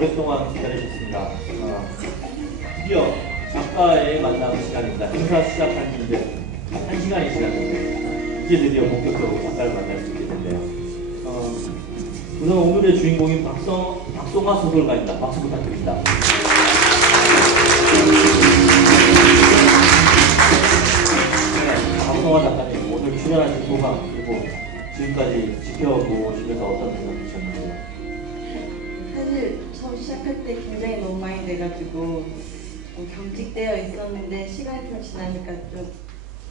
오랫동안 기다리셨습니다. 드디어 작가의 만남 시간입니다. 행사 시작한 지 이제 1시간이 지났는데 이제 드디어 본격적으로 작가를 만날 수 있게 됐네요. 우선 오늘의 주인공인 박송아 소설가입니다. 박수 부탁드립니다. 네, 박송아 작가님, 오늘 출연하신 소감 그리고 지금까지 지켜보시면서 어떤 생각 드셨는지요? 사실 처음 시작할 때 굉장히 너무 많이 돼가지고 경직되어 있었는데 시간이 좀 지나니까 좀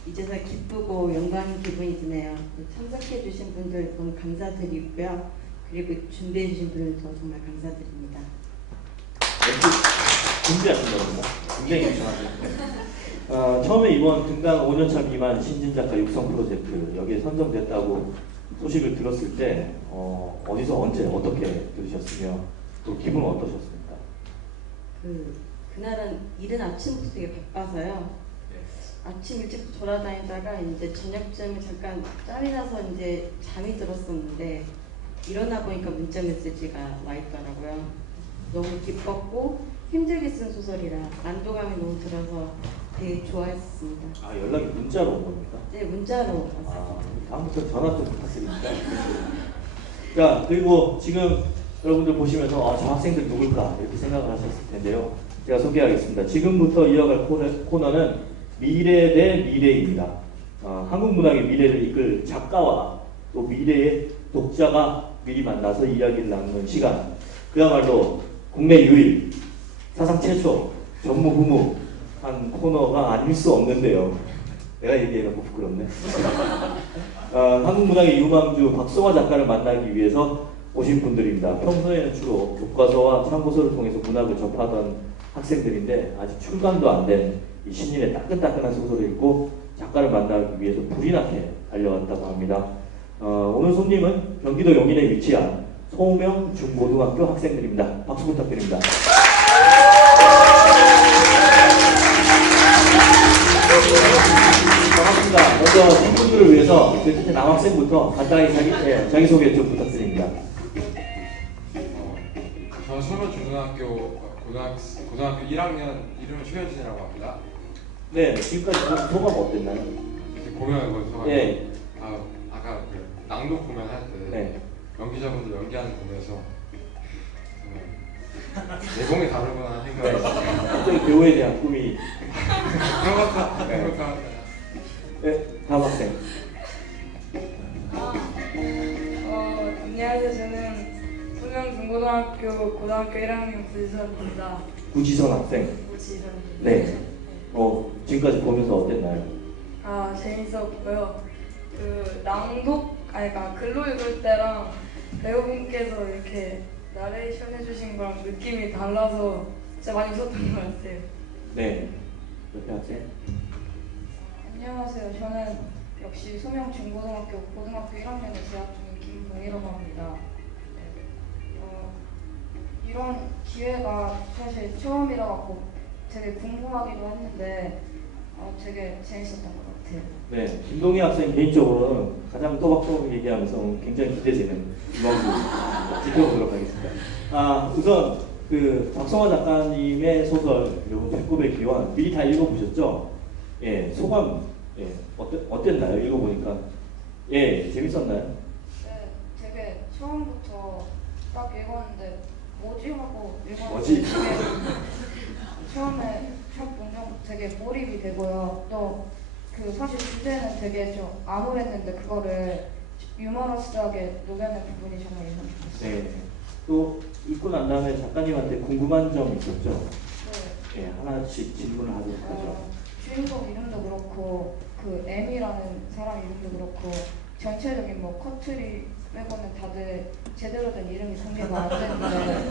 이제서 기쁘고 영광인 기분이 드네요. 참석해주신 분들 너무 감사드리고요. 그리고 준비해주신 분들도 정말 감사드립니다. 준비하신 겁니다. 굉장히 유창하죠. 처음에 이번 등단 5년차 미만 신진작가 육성 프로젝트 여기에 선정됐다고 소식을 들었을 때 어디서 언제 어떻게 들으셨으며 또 기분은 어떠셨습니까? 그날은 이른 아침부터 되게 바빠서요. 아침 일찍 돌아다니다가 이제 저녁쯤에 잠깐 짬이 나서 이제 잠이 들었었는데 일어나 보니까 문자 메시지가 와 있더라고요. 너무 기뻤고 힘들게 쓴 소설이라 안도감이 너무 들어서 되게 좋아했습니다. 아, 연락이 문자로 온 겁니까? 네, 문자로 왔어요. 다음부터 전화 좀 부탁드립니다. 자, 그리고 지금 여러분들 보시면서 저 학생들 누굴까 이렇게 생각을 하셨을 텐데요. 제가 소개하겠습니다. 지금부터 이어갈 코너는 미래 대 미래입니다. 한국 문학의 미래를 이끌 작가와 또 미래의 독자가 미리 만나서 이야기를 나누는 시간. 그야말로 국내 유일, 사상 최초, 전무후무한 코너가 아닐 수 없는데요. 내가 얘기해놓고 부끄럽네. 한국 문학의 유망주 박송아 작가를 만나기 위해서 오신 분들입니다. 평소에는 주로 교과서와 참고서를 통해서 문학을 접하던 학생들인데 아직 출간도 안 된 이 신인의 따끈따끈한 소설을 읽고 작가를 만나기 위해서 불이 나게 달려왔다고 합니다. 오늘 손님은 경기도 용인에 위치한 소명 중고등학교 학생들입니다. 박수 부탁드립니다. 반갑습니다. 먼저 친구들을 위해서 제 끝에 남학생부터 간단히 자기소개 좀 부탁드립니다. 저는 소명 중고등학교 고등학교 1학년 이름은 최현진이라고 합니다. 네, 지금까지 소감 어땠나요? 공연하고 소감. 예. 아까 그 낭독 공연할 때 네. 연기자분들 연기하는 거 보면서 내공이 다르구나 생각을 갑자기 교회에 대한 꿈이. 그런 것 같아. 그런 것 같아. 네, 다음 학생. 안녕하세요. 저는 소명 중고등학교 고등학교 1학년 구지선입니다. 구지선 학생. 구지선입니다. 네. 지금까지 보면서 어땠나요? 재밌었고요. 그러니까 글로 읽을 때랑 배우분께서 이렇게 나레이션 해주신 거랑 느낌이 달라서 진짜 많이 웃었던 것 같아요. 네. 옆에 학생. 안녕하세요. 저는 역시 소명 중고등학교 고등학교 1학년에 재학 중인 김동희라고 합니다. 이런 기회가 사실 처음이라 갖고 되게 궁금하기도 했는데 되게 재밌었던 것 같아요. 네, 김동희 학생 개인적으로는 가장 또박또박 얘기하면서 굉장히 기대되는 이만큼 지켜보도록 하겠습니다. 우선 박송아 작가님의 소설 그리고 배꼽의 기원 미리 다 읽어보셨죠? 예, 소감 어땠나요? 읽어보니까 예, 재밌었나요? 네, 되게 처음부터 딱 읽었는데 뭐지 하고 읽었는데 뭐지? 처음에 첫 문장 되게 몰입이 되고요. 또 사실 주제는 되게 좀 암울했는데 그거를 유머러스하게 녹여낸 부분이 정말 인상 깊었어요. 네. 또 읽고 난 다음에 작가님한테 궁금한 점 있었죠? 네. 예, 하나씩 질문을 하도록 하죠. 주인공 이름도 그렇고 M이라는 사람 이름도 그렇고 전체적인 커트리 빼고는 다들 제대로 된 이름이 공개가 안 됐는데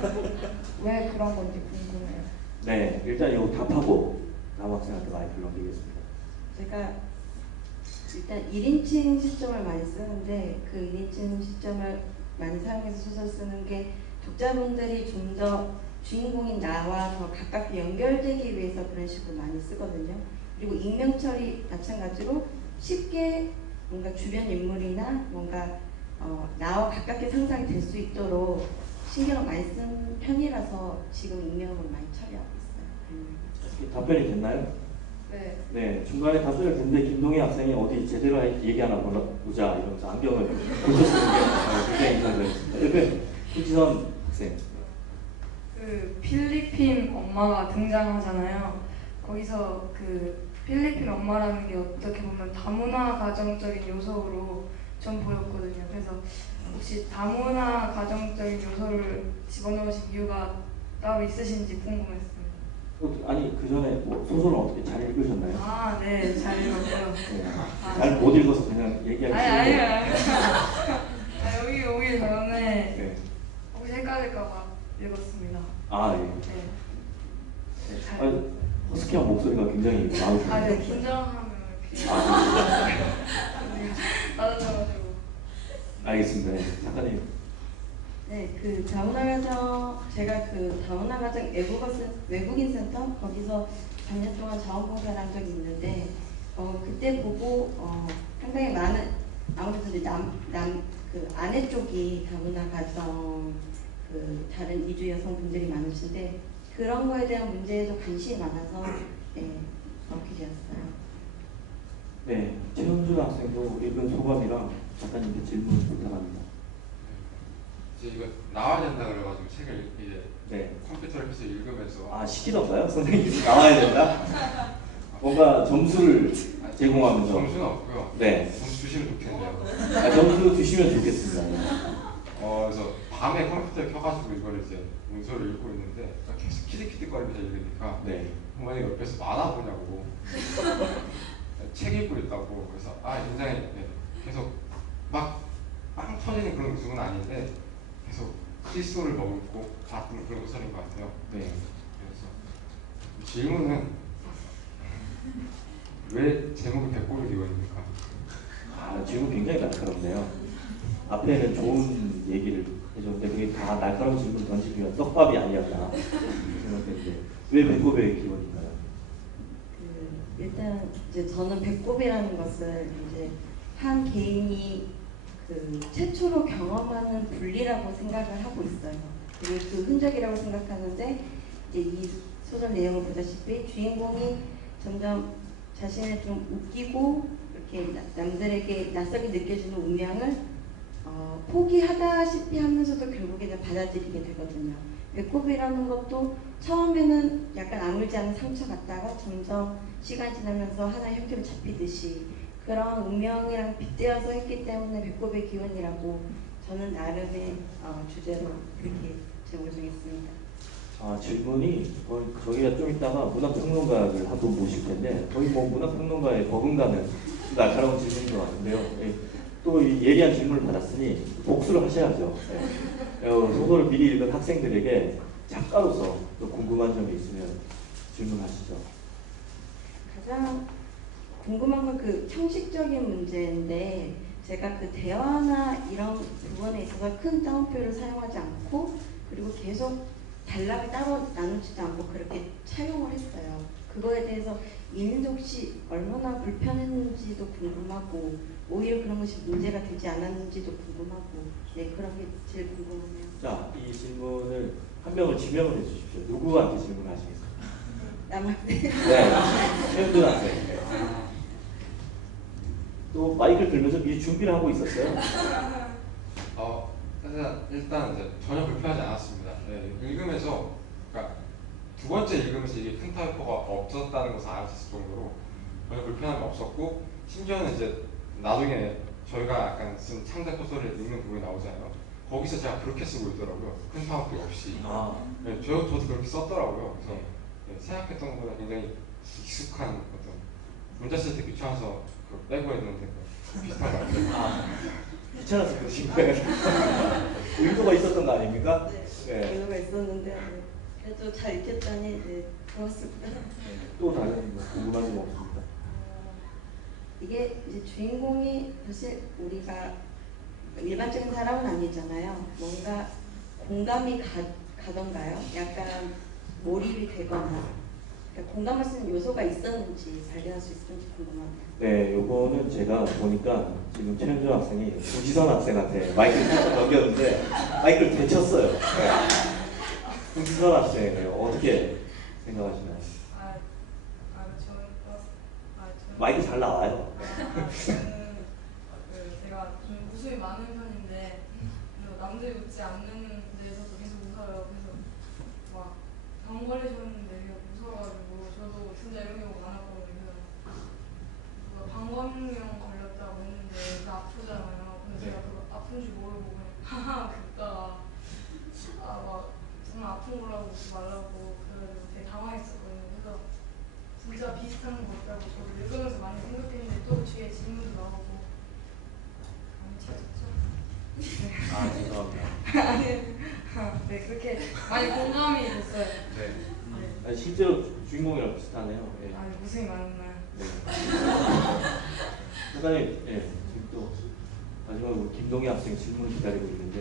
왜 그런 건지 궁금해요. 네, 일단 이거 답하고 남학생한테 마이크를 넘기겠습니다. 제가 일단 1인칭 시점을 많이 쓰는데 그 1인칭 시점을 많이 사용해서 소설 쓰는 게 독자분들이 좀 더 주인공인 나와 더 가깝게 연결되기 위해서 그런 식으로 많이 쓰거든요. 그리고 익명 처리 마찬가지로 쉽게 뭔가 주변 인물이나 뭔가 나와 가깝게 상상이 될 수 있도록 신경을 많이 쓴 편이라서 지금 익명으로 많이 처리하고 있어요. 답변이 됐나요? 네. 네, 중간에 답변을 듣는데 김동희 학생이 어디 제대로 얘기 하나 보자 이러면서 안경을 고쳤었는 게 굉장히 인상적이었습니다. 옆에 후지선 학생. 그 필리핀 엄마가 등장하잖아요. 거기서 그 필리핀 엄마라는 게 어떻게 보면 다문화 가정적인 요소로 전 보였거든요. 그래서 혹시 다문화 가정적인 요소를 집어넣으신 이유가 따로 있으신지 궁금했습니다. 아니 그 전에 뭐 소설을 어떻게 잘 읽으셨나요? 아, 네, 잘 읽었고요. 네. 아, 잘 못 읽어서 그냥 얘기하기 아니, 싫은데. 아, 여기 오기 전에 네. 혹시 헷갈릴까봐 읽었습니다. 아 예. 네. 잘 아, 읽었어요. 허스키한 목소리가 굉장히 마음에 아, 네, 드네요. 긴장하면 이렇게 아, 낮아져가지고. 알겠습니다. 네. 작가님. 네, 그 다문화 가정 제가 그 다문화 가정 외국인 센터 거기서 4년 동안 자원봉사를 한 적이 있는데 그때 보고 상당히 많은 아무래도 이제 그 아내 쪽이 다문화 가정 그 다른 이주 여성분들이 많으신데 그런 거에 대한 문제에도 관심이 많아서 네, 그렇게 되었어요. 네, 최현준 학생도 읽은 소감이랑 작가님께 질문 부탁합니다. 이제 이거 나와야 된다 그래가지고 책을 이제 네. 컴퓨터를 켜서 읽으면서 아 시키던가요? 선생님이 나와야 된다? 뭔가 점수를 제공하면서. 점수는 없고요. 네. 점수 주시면 좋겠네요. 아, 점수 주시면 좋겠습니다. 그래서 밤에 컴퓨터를 켜가지고 이걸 이제 문서를 읽고 있는데 계속 키득키득거리면서 읽으니까 네. 어머니가 옆에서 만화 보냐고 책 읽고 있다고. 그래서 굉장히 계속 막 빵 터지는 그런 웃음은 아닌데 계속 칫솔을 머금고 가끔 그런 웃음인 것 같아요. 네. 그래서 질문은 왜 제목이 백골 기원입니까? 아, 질문 굉장히 날카롭네요. 앞에는 좋은 얘기를 해줬는데 그게 다 날카로운 질문 던지기가 떡밥이 아니었나 생각했는데 왜 배꼽의 기원인가요? 일단 이제 저는 배꼽이라는 것을 이제 한 개인이 그 최초로 경험하는 분리라고 생각을 하고 있어요. 그리고 그 흔적이라고 생각하는데 이제 이 소설 내용을 보다시피 주인공이 점점 자신을 좀 웃기고 이렇게 남들에게 낯설게 느껴지는 운명을 포기하다시피 하면서도 결국에는 받아들이게 되거든요. 배꼽이라는 것도 처음에는 약간 아물지 않은 상처 같다가 점점 시간이 지나면서 하나의 형태로 잡히듯이 그런 운명이랑 빗대어서 했기 때문에 배꼽의 기원이라고 저는 나름의 주제로 그렇게 제목을 정했습니다. 아, 질문이 거의 저희가 좀 이따가 문학평론가를 한 분 모실 텐데 거의 뭐 문학평론가에 버금가는 날카로운 질문인 것 같은데요. 예, 또 예리한 질문을 받았으니 복수를 하셔야죠. 예, 소설을 미리 읽은 학생들에게 작가로서 또 궁금한 점이 있으면 질문하시죠. 가장 궁금한 건 그 형식적인 문제인데 제가 그 대화나 이런 부분에 있어서 큰 따옴표를 사용하지 않고 그리고 계속 단락을 따로 나누지도 않고 그렇게 차용을 했어요. 그거에 대해서 읽는 시 얼마나 불편했는지도 궁금하고 오히려 그런 것이 문제가 되지 않았는지도 궁금하고 네, 그런 게 제일 궁금하네요. 자, 이 질문을 한 명을 지명을 해주십시오. 누구한테 질문하시겠어요? 남한테 네, 최현준 학생. 또 마이크를 들면서 미리 준비를 하고 있었어요. 일단 이제 전혀 불편하지 않았습니다. 네, 읽으면서 그러니까 두 번째 읽으면서 이게 큰 타이포가 없었다는 것을 알았을 정도로 전혀 불편함이 없었고 심지어는 이제 나중에 저희가 약간 쓴 창작 소설을 읽는 부분이 나오잖아요. 거기서 제가 그렇게 쓰고 있더라고요. 큰 타이포 없이. 네, 저도 그렇게 썼더라고요. 그래서 생각했던 것보다 굉장히 익숙한 어떤 문자 쓸 때 귀찮아서 빼고 했는데 비슷한 것 같아요. 귀찮아서 그러신 거예요. 의도가 있었던 거 아닙니까? 네, 의도가 있었는데 네. 그래도 잘 읽혔다니 네, 고맙습니다. 또 다른 뭐 궁금한 점 없습니까? 이게 이제 주인공이 사실 우리가 일반적인 사람은 아니잖아요. 뭔가 공감이 가던가요? 약간 몰입이 되거나 공감할 수 있는 요소가 있었는지 발견할 수 있었는지 궁금합니다. 네, 요거는 제가 보니까 지금 최현준 학생이 구지선 학생한테 마이크를 살짝 넘겼는데 마이크를 되쳤어요. 네. 구지선 학생이에요. 어떻게 생각하시나요? 마이크 잘 나와요. 저는 제가 좀 웃음이 많은 편인데 그래서 남들이 웃지 않는 데서도 계속 웃어요. 그래서 막 병 걸리셨는데 무서워가지고 저도 진짜 이런 경우 많았거든요. 누가 방광염 걸렸다고 했는데 나 아프잖아요. 근데 제가 그거 아픈 줄 모르고 그냥 하하 그랬다가 막 정말 아픈 거라고 웃지 말라고 그래가지고 되게 당황했었거든요. 그래서 진짜 비슷한 거 같다고 저도 읽으면서 많이 생각했는데 또 뒤에 질문도 나오고 많이 치워졌죠? 아, 죄송합니다. 네 그렇게 많이 공감이 됐어요. 네. 아니, 실제로 주인공이랑 비슷하네요. 예. 아니 웃음이 많았나요? 네. 사장님, 예, 지금 또 마지막으로 김동희 학생 질문 기다리고 있는데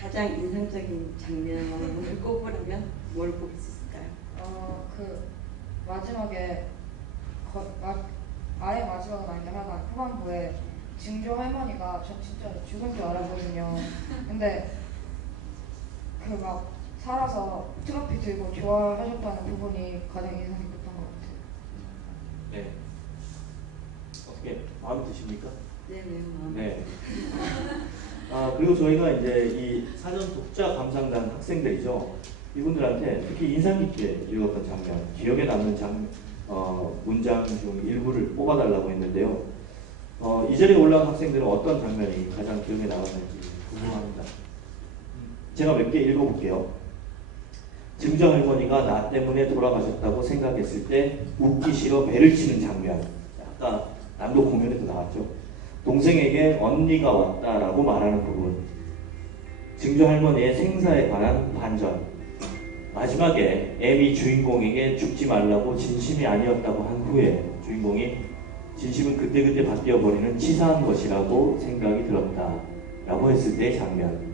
가장 인상적인 장면을 꼽으라면 뭘 꼽을 수 있을까요? 그 마지막에 아예 마지막은 아닌데 하여간 후반부에 증조 할머니가 저 진짜 죽은 줄 알았거든요. 근데 그 막 살아서 트로피 들고 좋아하셨다는 부분이 가장 인상 깊었던 것 같아요. 네. 어떻게 마음에 드십니까? 네, 매우 네. 아, 그리고 저희가 이제 이 사전 독자 감상단 학생들이죠. 이분들한테 특히 인상 깊게 읽었던 장면, 기억에 남는 문장 중 일부를 뽑아달라고 했는데요. 이 자리에 올라온 학생들은 어떤 장면이 가장 기억에 남았는지 궁금합니다. 제가 몇 개 읽어볼게요. 증조 할머니가 나 때문에 돌아가셨다고 생각했을 때 웃기 싫어 배를 치는 장면. 아까 남도 공연에도 나왔죠. 동생에게 언니가 왔다라고 말하는 부분. 증조 할머니의 생사에 관한 반전. 마지막에 애미 주인공에게 죽지 말라고 진심이 아니었다고 한 후에 주인공이 진심은 그때그때 바뀌어버리는 치사한 것이라고 생각이 들었다 라고 했을 때의 장면.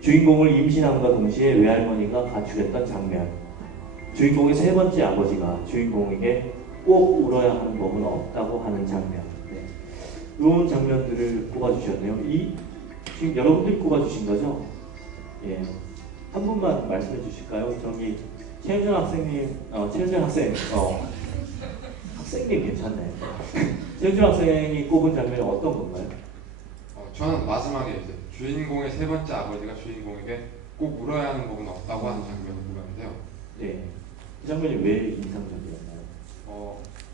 주인공을 임신함과 동시에 외할머니가 가출했던 장면. 주인공의 세 번째 아버지가 주인공에게 꼭 울어야 하는 법은 없다고 하는 장면. 네. 이런 장면들을 꼽아주셨네요. 지금 여러분들이 꼽아주신 거죠? 예. 한 분만 말씀해 주실까요? 저기 최현준 학생님, 최현준 학생, 학생님 괜찮네. 최현준 학생이 꼽은 장면이 어떤 건가요? 저는 마지막에 이제 주인공의 세 번째 아버지가 주인공에게 꼭 울어야 하는 법은 없다고 하는 장면을 보았는데요. 네. 그 장면이 왜 인상적이었나요?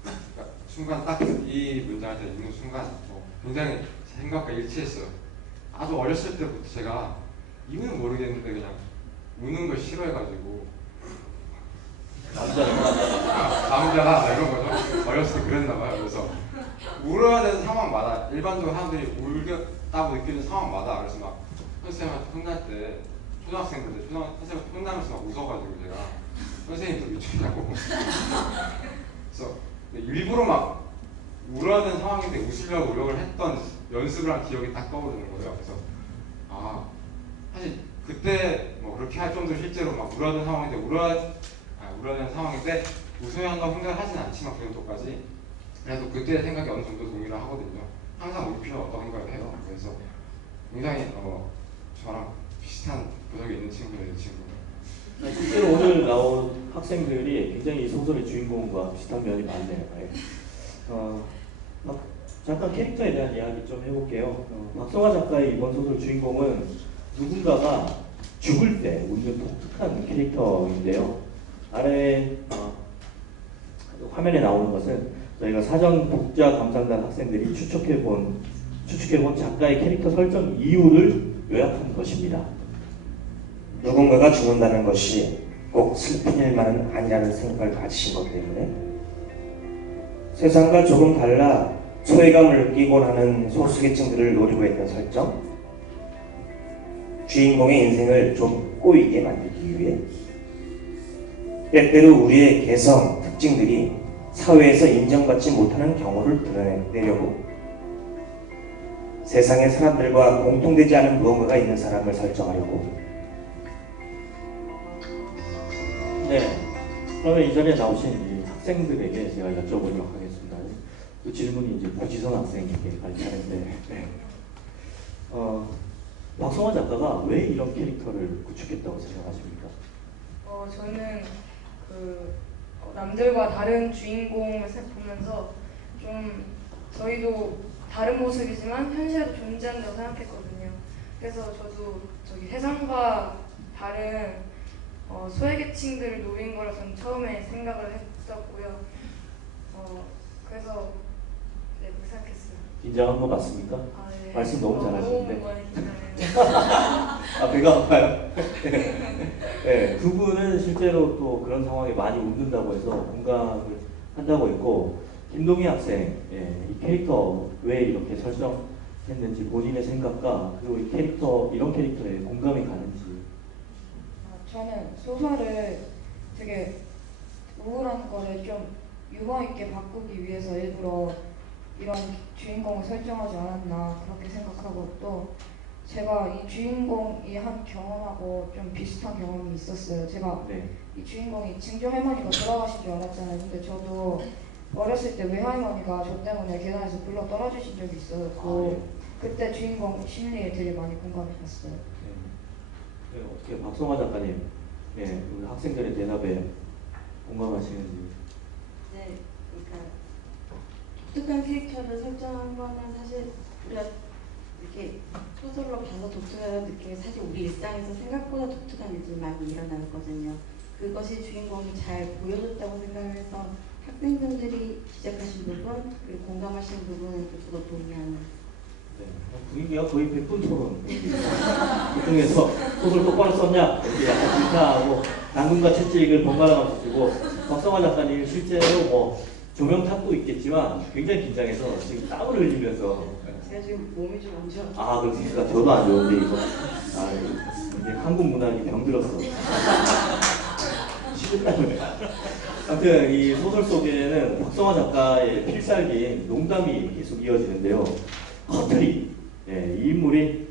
그러니까 순간 딱 이 문장을 읽는 순간 굉장히 생각과 일치했어요. 아주 어렸을 때부터 제가 이유는 모르겠는데 그냥 우는 걸 싫어해가지고 남자다 이런 거죠. 어렸을 때 그랬나봐요. 그래서 울어야 되는 상황마다 일반적으로 사람들이 울겠다고 느끼는 상황마다 그래서 막 선생님한테 혼날 때 초등학생들 선생님한테 혼나면서 막 웃어가지고 제가 선생님도 미쳤냐고 그래서 일부러 막 울어야 되는 상황인데 웃으려고 노력을 했던 연습을 한 기억이 딱 떠오르는 거예요. 그래서 사실 그때 뭐 그렇게 할 정도로 실제로 막 울어야 되는 상황인데 울어야 되는 상황인데 웃어야 한다고 생각을 하진 않지만 그 정도까지 그래도 그때의 생각이 어느 정도 동의를 하거든요. 항상 울 필요는 없다고 생각을 해요. 그래서 굉장히 저랑 비슷한 구석이 있는 친구예요, 이 친구는. 네, 실제로 오늘 나온 학생들이 굉장히 이 소설의 주인공과 비슷한 면이 많네요. 네. 잠깐 캐릭터에 대한 이야기 좀 해볼게요. 박성화 작가의 이번 소설 주인공은 누군가가 죽을 때 웃는 독특한 캐릭터인데요. 아래 화면에 나오는 것은 저희가 사전 독자 감상단 학생들이 추측해본 작가의 캐릭터 설정 이유를 요약한 것입니다. 누군가가 죽는다는 것이 꼭 슬픈 일만은 아니라는 생각을 가지신 것 때문에 세상과 조금 달라 소외감을 느끼곤 하는 소수계층들을 노리고 했던 설정, 주인공의 인생을 좀 꼬이게 만들기 위해 때때로 우리의 개성, 특징들이 사회에서 인정받지 못하는 경우를 드러내려고 세상의 사람들과 공통되지 않은 무언가가 있는 사람을 설정하려고. 네, 그러면 이 자리에 나오신 이 학생들에게 제가 여쭤보도록 하겠습니다. 그 질문이 이제 구지선 학생에게 갈 차례인데, 네. 박성환 작가가 왜 이런 캐릭터를 구축했다고 생각하십니까? 저는 남들과 다른 주인공을 보면서 좀 저희도 다른 모습이지만 현실에도 존재한다고 생각했거든요. 그래서 저도 저기 세상과 다른 소외계층들을 노린 거를 전 처음에 생각을 했었고요. 그래서 네, 그렇게 생각했어요. 긴장한 거 맞습니까? 네. 말씀 너무 잘하시는데. 너무 많이 긴장해요. 아, 배가 아파요? 네, 두 분은 실제로 또 그런 상황에 많이 웃는다고 해서 공감을 한다고 했고, 김동희 학생, 이 캐릭터 왜 이렇게 설정했는지 본인의 생각과 그리고 이 캐릭터, 이런 캐릭터에 공감이 가는지. 저는 소설을 되게 우울한 거를 좀 유머 있게 바꾸기 위해서 일부러 이런 주인공을 설정하지 않았나 그렇게 생각하고, 또 제가 이 주인공이 한 경험하고 좀 비슷한 경험이 있었어요. 제가 네. 이 주인공이 증조 할머니가 돌아가신 줄 알았잖아요. 근데 저도 어렸을 때 외할머니가 저 때문에 계단에서 굴러 떨어지신 적이 있었고, 그때 주인공 심리에 되게 많이 공감이 갔어요. 네, 어떻게 박성화 작가님, 우리 학생들의 대답에 공감하시는지. 네, 그러니까 독특한 캐릭터를 설정한 거는 사실 우리가 이렇게 소설로 봐서 독특한 느낌이 사실 우리 일상에서 생각보다 독특한 일들이 많이 일어나거든요. 그것이 주인공이 잘 보여줬다고 생각해서 학생분들이 지적하신 부분 그리고 공감하시는 부분은 저도 동의하는. 네, 분위기가 거의 100분 토론. 그 중에서 소설 똑바로 썼냐? 이렇게 약간 질타하고 당근과 채찍을 번갈아 가면서 주고, 박성화 작가님 실제로 뭐 조명 탓도 있겠지만 굉장히 긴장해서 지금 땀을 흘리면서. 제가 지금 몸이 좀 안 좋아. 아, 그렇습니까? 저도 안 좋은데 이거. 이제 한국 문학이 병들었어. 식은땀을. 아무튼 이 소설 속에는 박성화 작가의 필살기인 농담이 계속 이어지는데요. 커트리, 이 인물이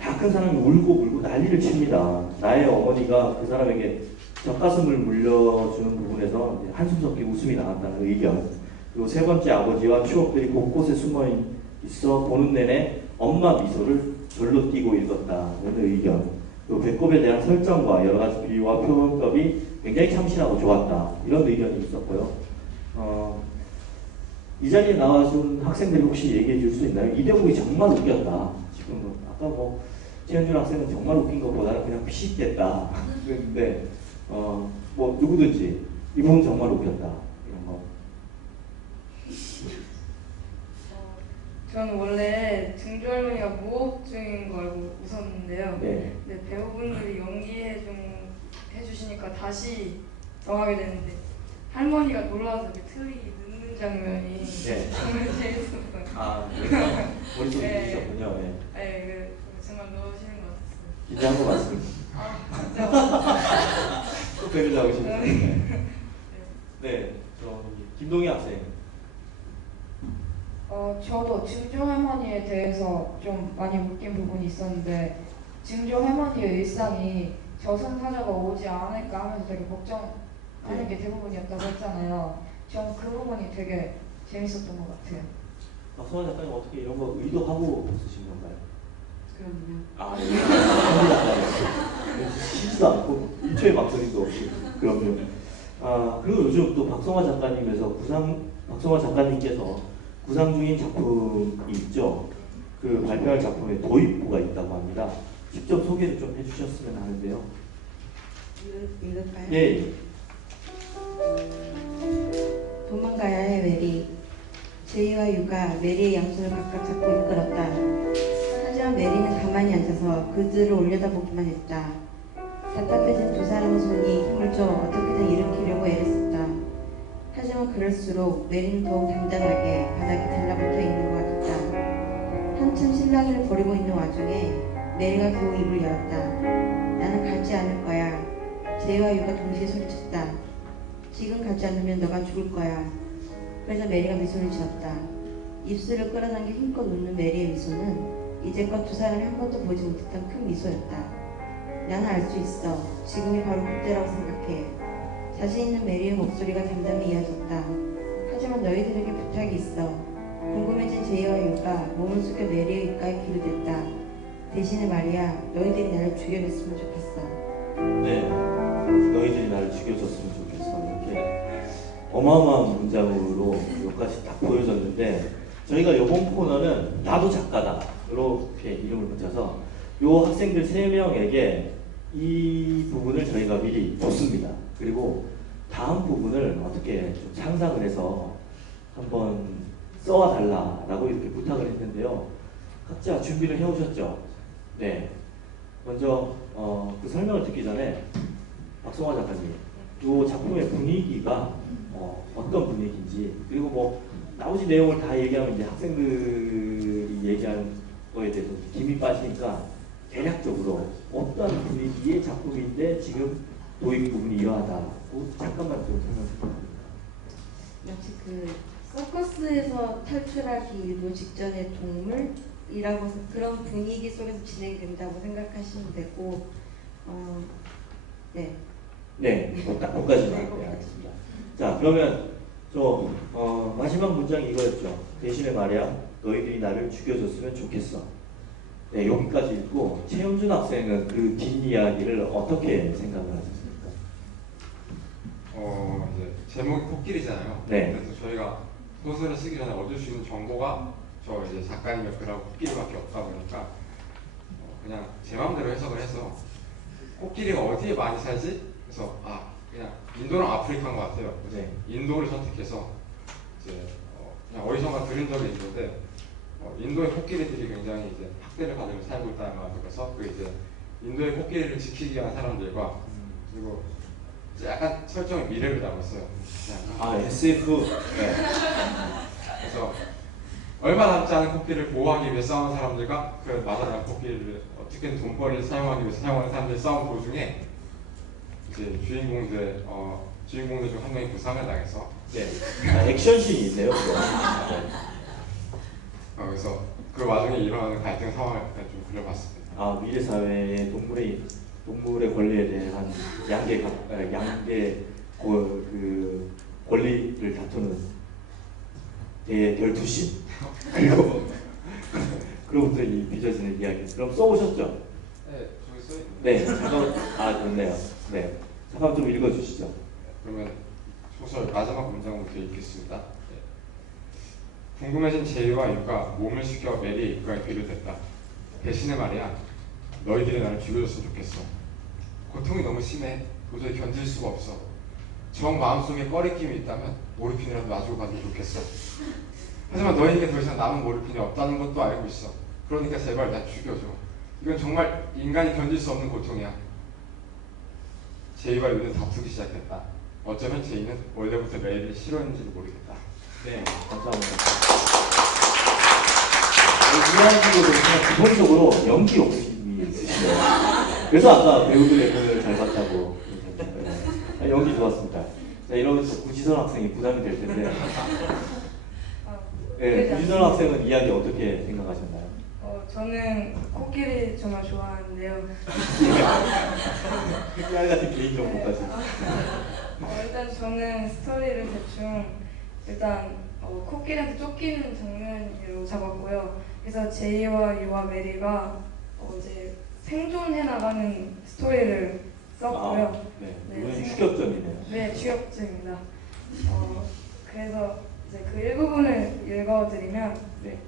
다 큰 사람이 울고 난리를 칩니다. 나의 어머니가 그 사람에게 젖가슴을 물려주는 부분에서 이제 한숨 섞이 웃음이 나왔다는 의견. 그리고 세 번째, 아버지와 추억들이 곳곳에 숨어 있어 보는 내내 엄마 미소를 절로 띄고 읽었다는 의견. 그리고 배꼽에 대한 설정과 여러 가지 비유와 표현법이 굉장히 참신하고 좋았다. 이런 의견이 있었고요. 이 자리에 나와준 학생들이 혹시 얘기해 줄 수 있나요? 이 대목이 정말 웃겼다. 지금 아까 뭐 최현준 학생은 정말 웃긴 것보다는 그냥 피식됐다 그랬는데, 뭐 누구든지 이 부분 정말 웃겼다 이런 거. 저는 원래 증조 할머니가 무호흡증인 거 알고 웃었는데요. 네. 근데 배우분들이 해주시니까 다시 더 하게 되는데, 할머니가 놀라서 이렇게 틀이 눕는 장면이 네. 정말 재밌었어요. 아, 머릿속에 네. 있었군요. 네. 네, 정말 넣으시는 것 같았어요. 긴장한 거 맞습니다. 진짜. 또 배를 잡으시네요. 네, 김동희 학생. 저도 증조 할머니에 대해서 좀 많이 웃긴 부분이 있었는데, 증조 할머니의 일상이 저승사자가 오지 않을까 하면서 되게 걱정하는 게 대부분이었다고 했잖아요. 전 그 부분이 되게 재밌었던 것 같아요. 박성환 작가님 어떻게 이런 거 의도하고 쓰신 건가요? 그럼요. 아, 네. 쉬지도 않고 1초의 망설임도 없이. 그럼요. 그리고 요즘 또 박성화 작가님께서 구상 중인 작품이 있죠. 그 발표할 작품에 도입부가 있다고 합니다. 직접 소개를 좀 해주셨으면 하는데요. 읽을까요? 예. 도망가야 해 메리. 제이와 유가 메리의 양손을 각각 잡고 이끌었다. 하지만 메리는 가만히 앉아서 그들을 올려다보기만 했다. 답답해진 두 사람의 손이 힘을 줘 어떻게든 일으키려고 애를 썼다. 하지만 그럴수록 메리는 더욱 단단하게 바닥에 달라붙어 있는 것 같았다. 한참 실랑이를 벌이고 있는 와중에 메리가 겨우 입을 열었다. 나는 가지 않을 거야. 제이와 유가 동시에 소리쳤다. 지금 가지 않으면 너가 죽을 거야. 그래서 메리가 미소를 지었다. 입술을 끌어당겨 힘껏 웃는 메리의 미소는 이제껏 두 사람이 한 번도 보지 못했던 큰 미소였다. 나는 알 수 있어. 지금이 바로 그때라고 생각해. 자신 있는 메리의 목소리가 담담히 이어졌다. 하지만 너희들에게 부탁이 있어. 궁금해진 제이와 유가 몸을 숙여 메리의 입가에 귀를 댔다. 대신에 말이야, 너희들이 나를 죽여줬으면 좋겠어. 네, 너희들이 나를 죽여줬으면 좋겠어. 이렇게 어마어마한 문장으로 여기까지 딱 보여줬는데, 저희가 이번 코너는 나도 작가다 이렇게 이름을 붙여서 요 학생들 3명에게 이 부분을 저희가 미리 줬습니다. 그리고 다음 부분을 어떻게 좀 상상을 해서 한번 써와 달라라고 이렇게 부탁을 했는데요. 각자 준비를 해오셨죠? 네. 먼저 그 설명을 듣기 전에 박성화 작가님, 이 작품의 분위기가 어떤 분위기인지, 그리고 뭐 나머지 내용을 다 얘기하면 이제 학생들이 얘기하는 거에 대해서 김이 빠지니까 대략적으로 어떤 분위기의 작품인데 지금 도입 부분이 이러하다고 잠깐만 좀 설명 부탁드립니다. 마치 그 서커스에서 탈출하기 일부 직전의 동물이라고 해서 그런 분위기 속에서 진행된다고 생각하시면 되고, 네. 네, 딱 거기까지만. 네, 알겠습니다. 자, 그러면 마지막 문장이 이거였죠. 대신에 말이야, 너희들이 나를 죽여줬으면 좋겠어. 네, 여기까지 읽고 최현준 학생은 그 긴 이야기를 어떻게 생각을 하셨습니까? 이제 제목이 코끼리잖아요. 네. 그래서 저희가 소설을 쓰기 전에 얻을 수 있는 정보가 저 이제 작가님의 글하고 코끼리밖에 없다 보니까 그냥 제 마음대로 해석을 해서 코끼리가 어디에 많이 살지? 그래서 그냥 인도랑 아프리카인 것 같아요. 그래서 네. 인도를 선택해서 이제 그냥 어디선가 들은 적이 있는데 인도의 코끼리들이 굉장히 이제 학대를 받으면서 살고 있다는 걸 들어서 그 이제 인도의 코끼리를 지키기 위한 사람들과 그리고 이제 약간 설정의 미래를 담았어요. SF. 네. 그래서 얼마 남지 않은 코끼리를 보호하기 위해 싸우는 사람들과 그 맞아나간 코끼리를 어떻게든 돈벌이를 사용하기 위해서 사용하는 사람들의 싸움 도중에 이제 주인공들 중 한 명이 부상을 당해서 네. 액션씬이 있네요. 네. 그래서 그 와중에 일어나는 갈등 상황을 좀 그려봤습니다. 미래 사회의 동물의 권리에 대한 그 권리를 다투는 결투심 그리고 그로부터 빚어지는 이야기. 그럼 써오셨죠? 네, 저기 써있는데. 네, 잠깐 좋네요. 네, 잠깐 좀 읽어주시죠. 그러면 소설 마지막 문장부터 읽겠습니다. 궁금해진 제이와 유가 몸을 숙여 메리의 입가에 귀를 댔다. 대신에 말이야, 너희들이 나를 죽여줬으면 좋겠어. 고통이 너무 심해. 도저히 견딜 수가 없어. 정 마음속에 꺼리낌이 있다면 모르핀이라도 놔주고 가도 좋겠어. 하지만 너희에게 더 이상 남은 모르핀이 없다는 것도 알고 있어. 그러니까 제발 나 죽여줘. 이건 정말 인간이 견딜 수 없는 고통이야. 제이와 유는 다투기 시작했다. 어쩌면 제이는 원래부터 메리를 싫어했는지도 모르겠다. 네, 감사합니다. 이야기도 그냥 기본적으로 연기 욕심이 있으시네요. 그래서 아까 배우들의 눈을 잘 봤다고 그러셨는데, 연기 좋았습니다. 자, 이러면서 구지선 학생이 부담이 될 텐데, 네, 구지선 학생은 이야기 어떻게 생각하셨나요? 저는 코끼리 정말 좋아하는데요. 흑달 같은 개인 정보까지. 일단 저는 스토리를 대충 코끼리한테 쫓기는 장면으로 잡았고요. 그래서 제이와 유와 메리가 이제 생존해 나가는 스토리를 썼고요. 네, 네, 이건 추격전이네요. 네, 추격증입니다. 그래서 이제 그 일부분을 읽어드리면, 네.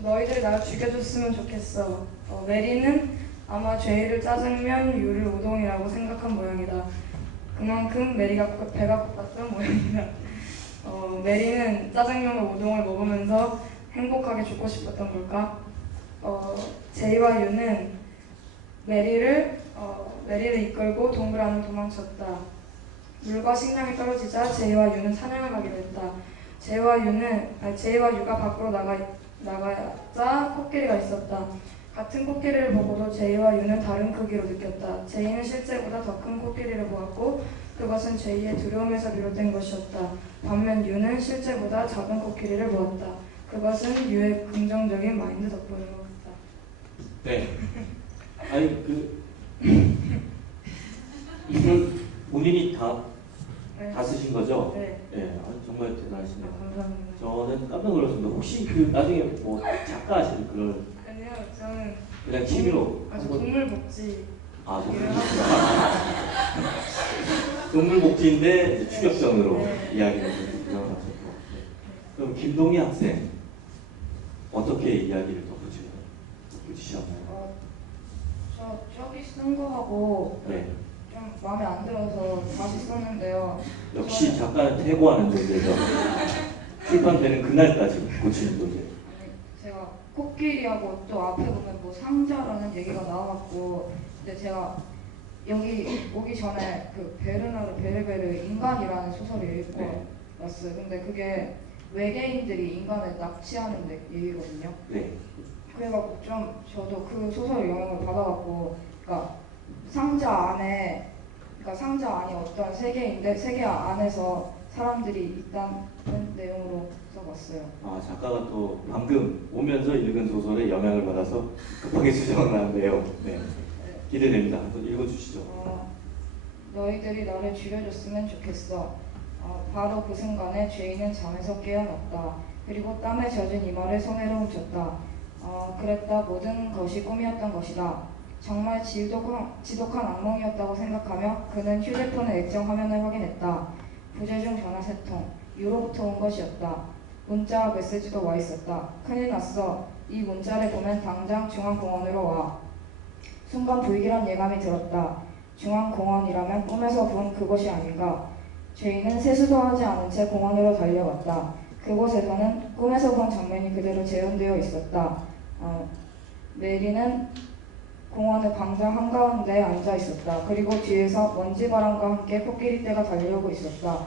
너희들이 나를 죽여줬으면 좋겠어. 메리는 아마 제이를 짜장면, 유를 우동이라고 생각한 모양이다. 그만큼 메리가 배가 고팠던 모양이다. 메리는 짜장면과 우동을 먹으면서 행복하게 죽고 싶었던 걸까? 제이와 유는 메리를 이끌고 동굴 안으로 도망쳤다. 물과 식량이 떨어지자 제이와 유는 사냥을 가기로 했다. 제이와 유가 밖으로 나가자 코끼리가 있었다. 같은 코끼리를 보고도 제이와 유는 다른 크기로 느꼈다. 제이는 실제보다 더 큰 코끼리를 보았고 그것은 제이의 두려움에서 비롯된 것이었다. 반면 유는 실제보다 작은 코끼리를 보았다. 그것은 유의 긍정적인 마인드 덕분인 것 같다. 네. 아니 본인이 다 네. 쓰신 거죠? 네. 예, 정말 대단하시네요. 감사합니다. 저는 깜짝 놀랐습니다. 혹시 그 나중에 뭐 작가 하실 그런 아니요, 저는 그냥 취미로 아주 한번 동물 복지 아 일을 하고 동물복지인데 이제 추격전으로 네. 이야기를 구성하셨고 네. 그럼 김동희 학생 어떻게 이야기를 덧붙이셨나요? 저기 쓴 거하고 네. 좀 마음에 안 들어서 다시 썼는데요. 역시 작가는 퇴고하는 존재죠. 출판되는 그날까지 고치는 존재. 아니, 제가 코끼리하고 또 앞에 보면 뭐 상자라는 얘기가 나와갖고 근데 제가 여기 오기 전에 그 베르나르 베르베르 인간이라는 소설을 읽고 네. 왔어요. 근데 그게 외계인들이 인간을 납치하는 얘기거든요. 네. 그래갖고 좀 저도 그 소설 영향을 받아갖고 그러니까 상자 안에 그러니까 상자 안이 어떤 세계인데 세계 안에서 사람들이 있다는 내용으로 써봤어요. 아 작가가 또 방금 오면서 읽은 소설에 영향을 받아서 급하게 수정을 하는데요. 네. 기대됩니다. 한번 읽어주시죠. 너희들이 나를 죽여줬으면 좋겠어. 바로 그 순간에 죄인은 잠에서 깨어났다. 그리고 땀에 젖은 이마를 손으로 훔쳤다. 그랬다. 모든 것이 꿈이었던 것이다. 정말 지독한 악몽이었다고 생각하며 그는 휴대폰의 액정 화면을 확인했다. 부재중 전화 세 통. 유로부터 온 것이었다. 문자 메시지도 와 있었다. 큰일 났어. 이 문자를 보면 당장 중앙공원으로 와. 순간 불길한 예감이 들었다. 중앙공원이라면 꿈에서 본 그곳이 아닌가. 죄인은 세수도 하지 않은 채 공원으로 달려갔다. 그곳에서는 꿈에서 본 장면이 그대로 재현되어 있었다. 메리는 공원의 광장 한가운데에 앉아 있었다. 그리고 뒤에서 먼지바람과 함께 코끼리 떼가 달려오고 있었다.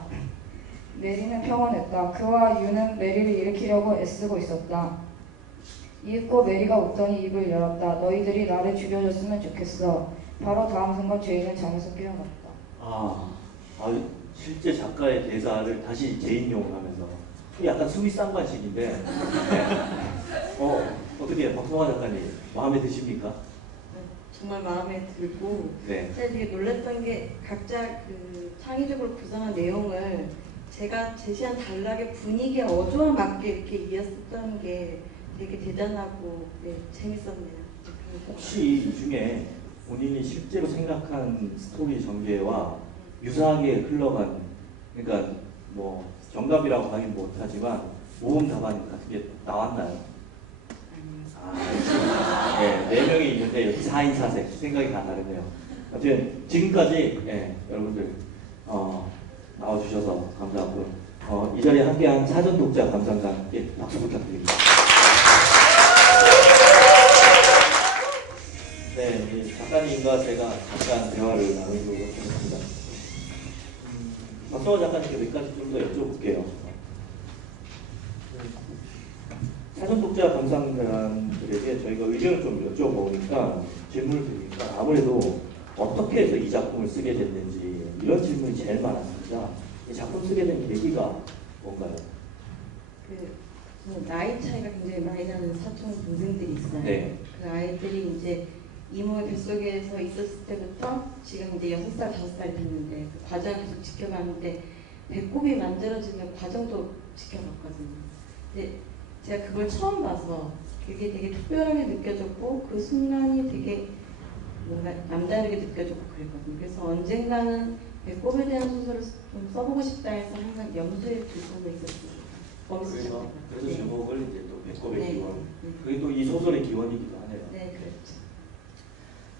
메리는 평온했다. 그와 유는 메리를 일으키려고 애쓰고 있었다. 이윽고 메리가 웃더니 입을 열었다. 너희들이 나를 죽여줬으면 좋겠어. 바로 다음 순간 죄인은 잠에서 깨어났다. 실제 작가의 대사를 다시 재인용을 하면서 약간 숨이 싼관식인데 어떻게 박성화 작가님 마음에 드십니까? 정말 마음에 들고 네. 제가 되게 놀랐던 게 각자 그 창의적으로 구성한 내용을 제가 제시한 단락의 분위기에 어조와 맞게 이렇게 이었었던 게 되게 대단하고 네, 재밌었네요. 혹시 이 중에 본인이 실제로 생각한 스토리 전개와 유사하게 흘러간 그러니까 뭐 정답이라고 하긴 못하지만 모험 답안 같은 게 나왔나요? 네 명이 있는데 이렇게 4인 4색 생각이 다 다르네요. 아무튼 지금까지 여러분들 나와주셔서 감사하고요. 이 자리에 함께한 사전 독자 감상자께 박수 부탁드립니다. 네, 이 작가님과 제가 잠깐 대화를 나누도록 하겠습니다. 박성화 작가님께 몇 가지 좀 더 여쭤볼게요. 사전 독자 감상자들에게 저희가 의견을 좀 여쭤보니까 질문을 드리니까 아무래도 어떻게 해서 이 작품을 쓰게 됐는지 이런 질문이 제일 많았습니다. 이 작품 쓰게 된 계기가 뭔가요? 나이 차이가 굉장히 많이 나는 사촌 동생들이 있어요. 네. 그 아이들이 이제 이모의 뱃속에서 있었을 때부터 지금 이제 6살, 5살이 됐는데 그 과정을 계속 지켜봤는데 배꼽이 만들어지는 과정도 지켜봤거든요. 근데 제가 그걸 처음 봐서 그게 되게 특별하게 느껴졌고 그 순간이 되게 뭔가 남다르게 느껴졌고 그랬거든요. 그래서 언젠가는 배꼽에 대한 소설을 좀 써보고 싶다 해서 항상 염두에 두고 있었습니다. 그래서 제목을 이제 또 배꼽의 네. 기원. 네. 그게 또 이 소설의 기원이기도 하네요. 네, 그렇죠.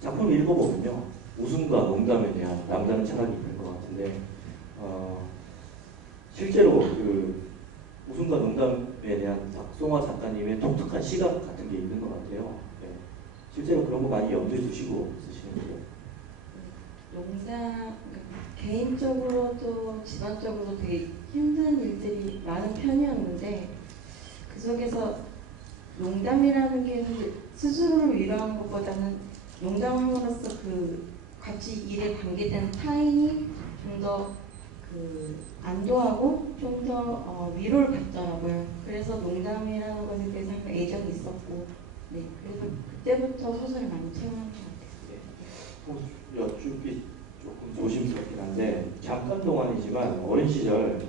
작품 읽어보면요, 웃음과 농담에 대한 남다른 철학이 있는 것 같은데, 실제로 그 웃음과 농담에 대한 박성화 작가님의 독특한 시각 같은 게 있는 것 같아요. 네. 실제로 그런 거 많이 염두에 두시고 쓰시는 거죠. 농담, 개인적으로도 집안적으로도 되게 힘든 일들이 많은 편이었는데 그 속에서 농담이라는 게 스스로를 위로하는 것보다는 농담함으로써 그 같이 일에 관계된 타인이 좀 더 그 안도하고 좀 더 위로를 받더라고요. 그래서 농담이라는 것에 대해서 항상 애정이 있었고, 네, 그래서 그때부터 소설을 많이 채용한 것 같아요. 여쭙기 조금 조심스럽긴 한데 잠깐 동안이지만 어린 시절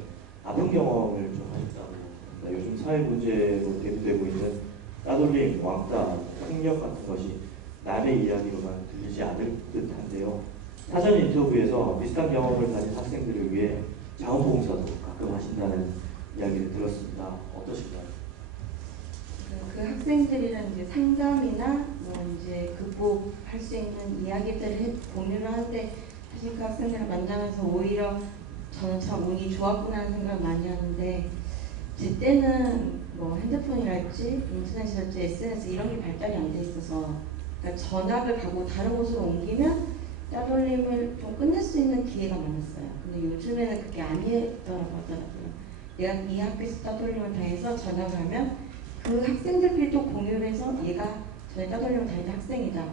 아픈 경험을 좀 하셨다고 합니다. 요즘 사회 문제로 대두되고 있는 따돌림, 왕따, 폭력 같은 것이 남의 이야기로만 들리지 않을 듯한데요. 사전 인터뷰에서 비슷한 경험을 가진 학생들을 위해 자원봉사도 가끔 하신다는 이야기를 들었습니다. 어떠신가요? 그 학생들이랑 이제 상담이나 뭐 이제 극복할 수 있는 이야기들을 공유를 하는데 사실 그 학생들을 만나면서 오히려 저는 참 운이 좋았구나 하는 생각을 많이 하는데 제 때는 뭐 핸드폰이랄지 인터넷이랄지 SNS 이런 게 발달이 안 돼 있어서 그러니까 전학을 가고 다른 곳으로 옮기면 따돌림을 좀 끝낼 수 있는 기회가 많았어요. 근데 요즘에는 그게 아니더라고 하더라고요. 내가 이 학교에서 따돌림을 당해서 전학을 하면 그 학생들끼리 또 공유를 해서 얘가 전에 따돌림을 당했던 학생이다.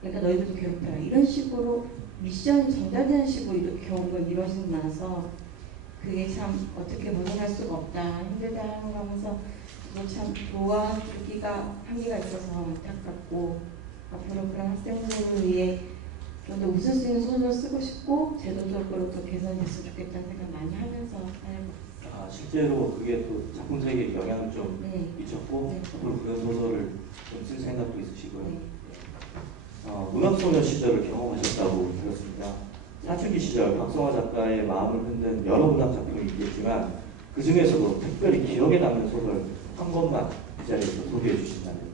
그러니까 너희들도 괴롭혀라. 이런 식으로 미션이 전달되는 식으로 경우가 이루어지는 게 많아서 그게 참 어떻게 벗어날 수가 없다. 힘들다 하는 거 하면서 저도 참 도와주기가 한계가 있어서 안타깝고 앞으로 그런 학생들을 위해 좀 더 웃을 수 있는 소설을 쓰고 싶고 제도적으로 더 개선됐으면 좋겠다는 생각 많이 하면서 살고 있어요. 실제로 그게 또 작품 세계에 영향을 좀 네. 미쳤고 네. 앞으로 그런 소설을 좀 쓸 생각도 있으시고요. 네. 문학소녀 시절을 경험하셨다고 들었습니다. 사춘기 시절 박성화 작가의 마음을 흔든 여러 문학 작품이 있겠지만 그 중에서도 특별히 기억에 남는 소설 한 권만 이 자리에서 소개해 주신다면요.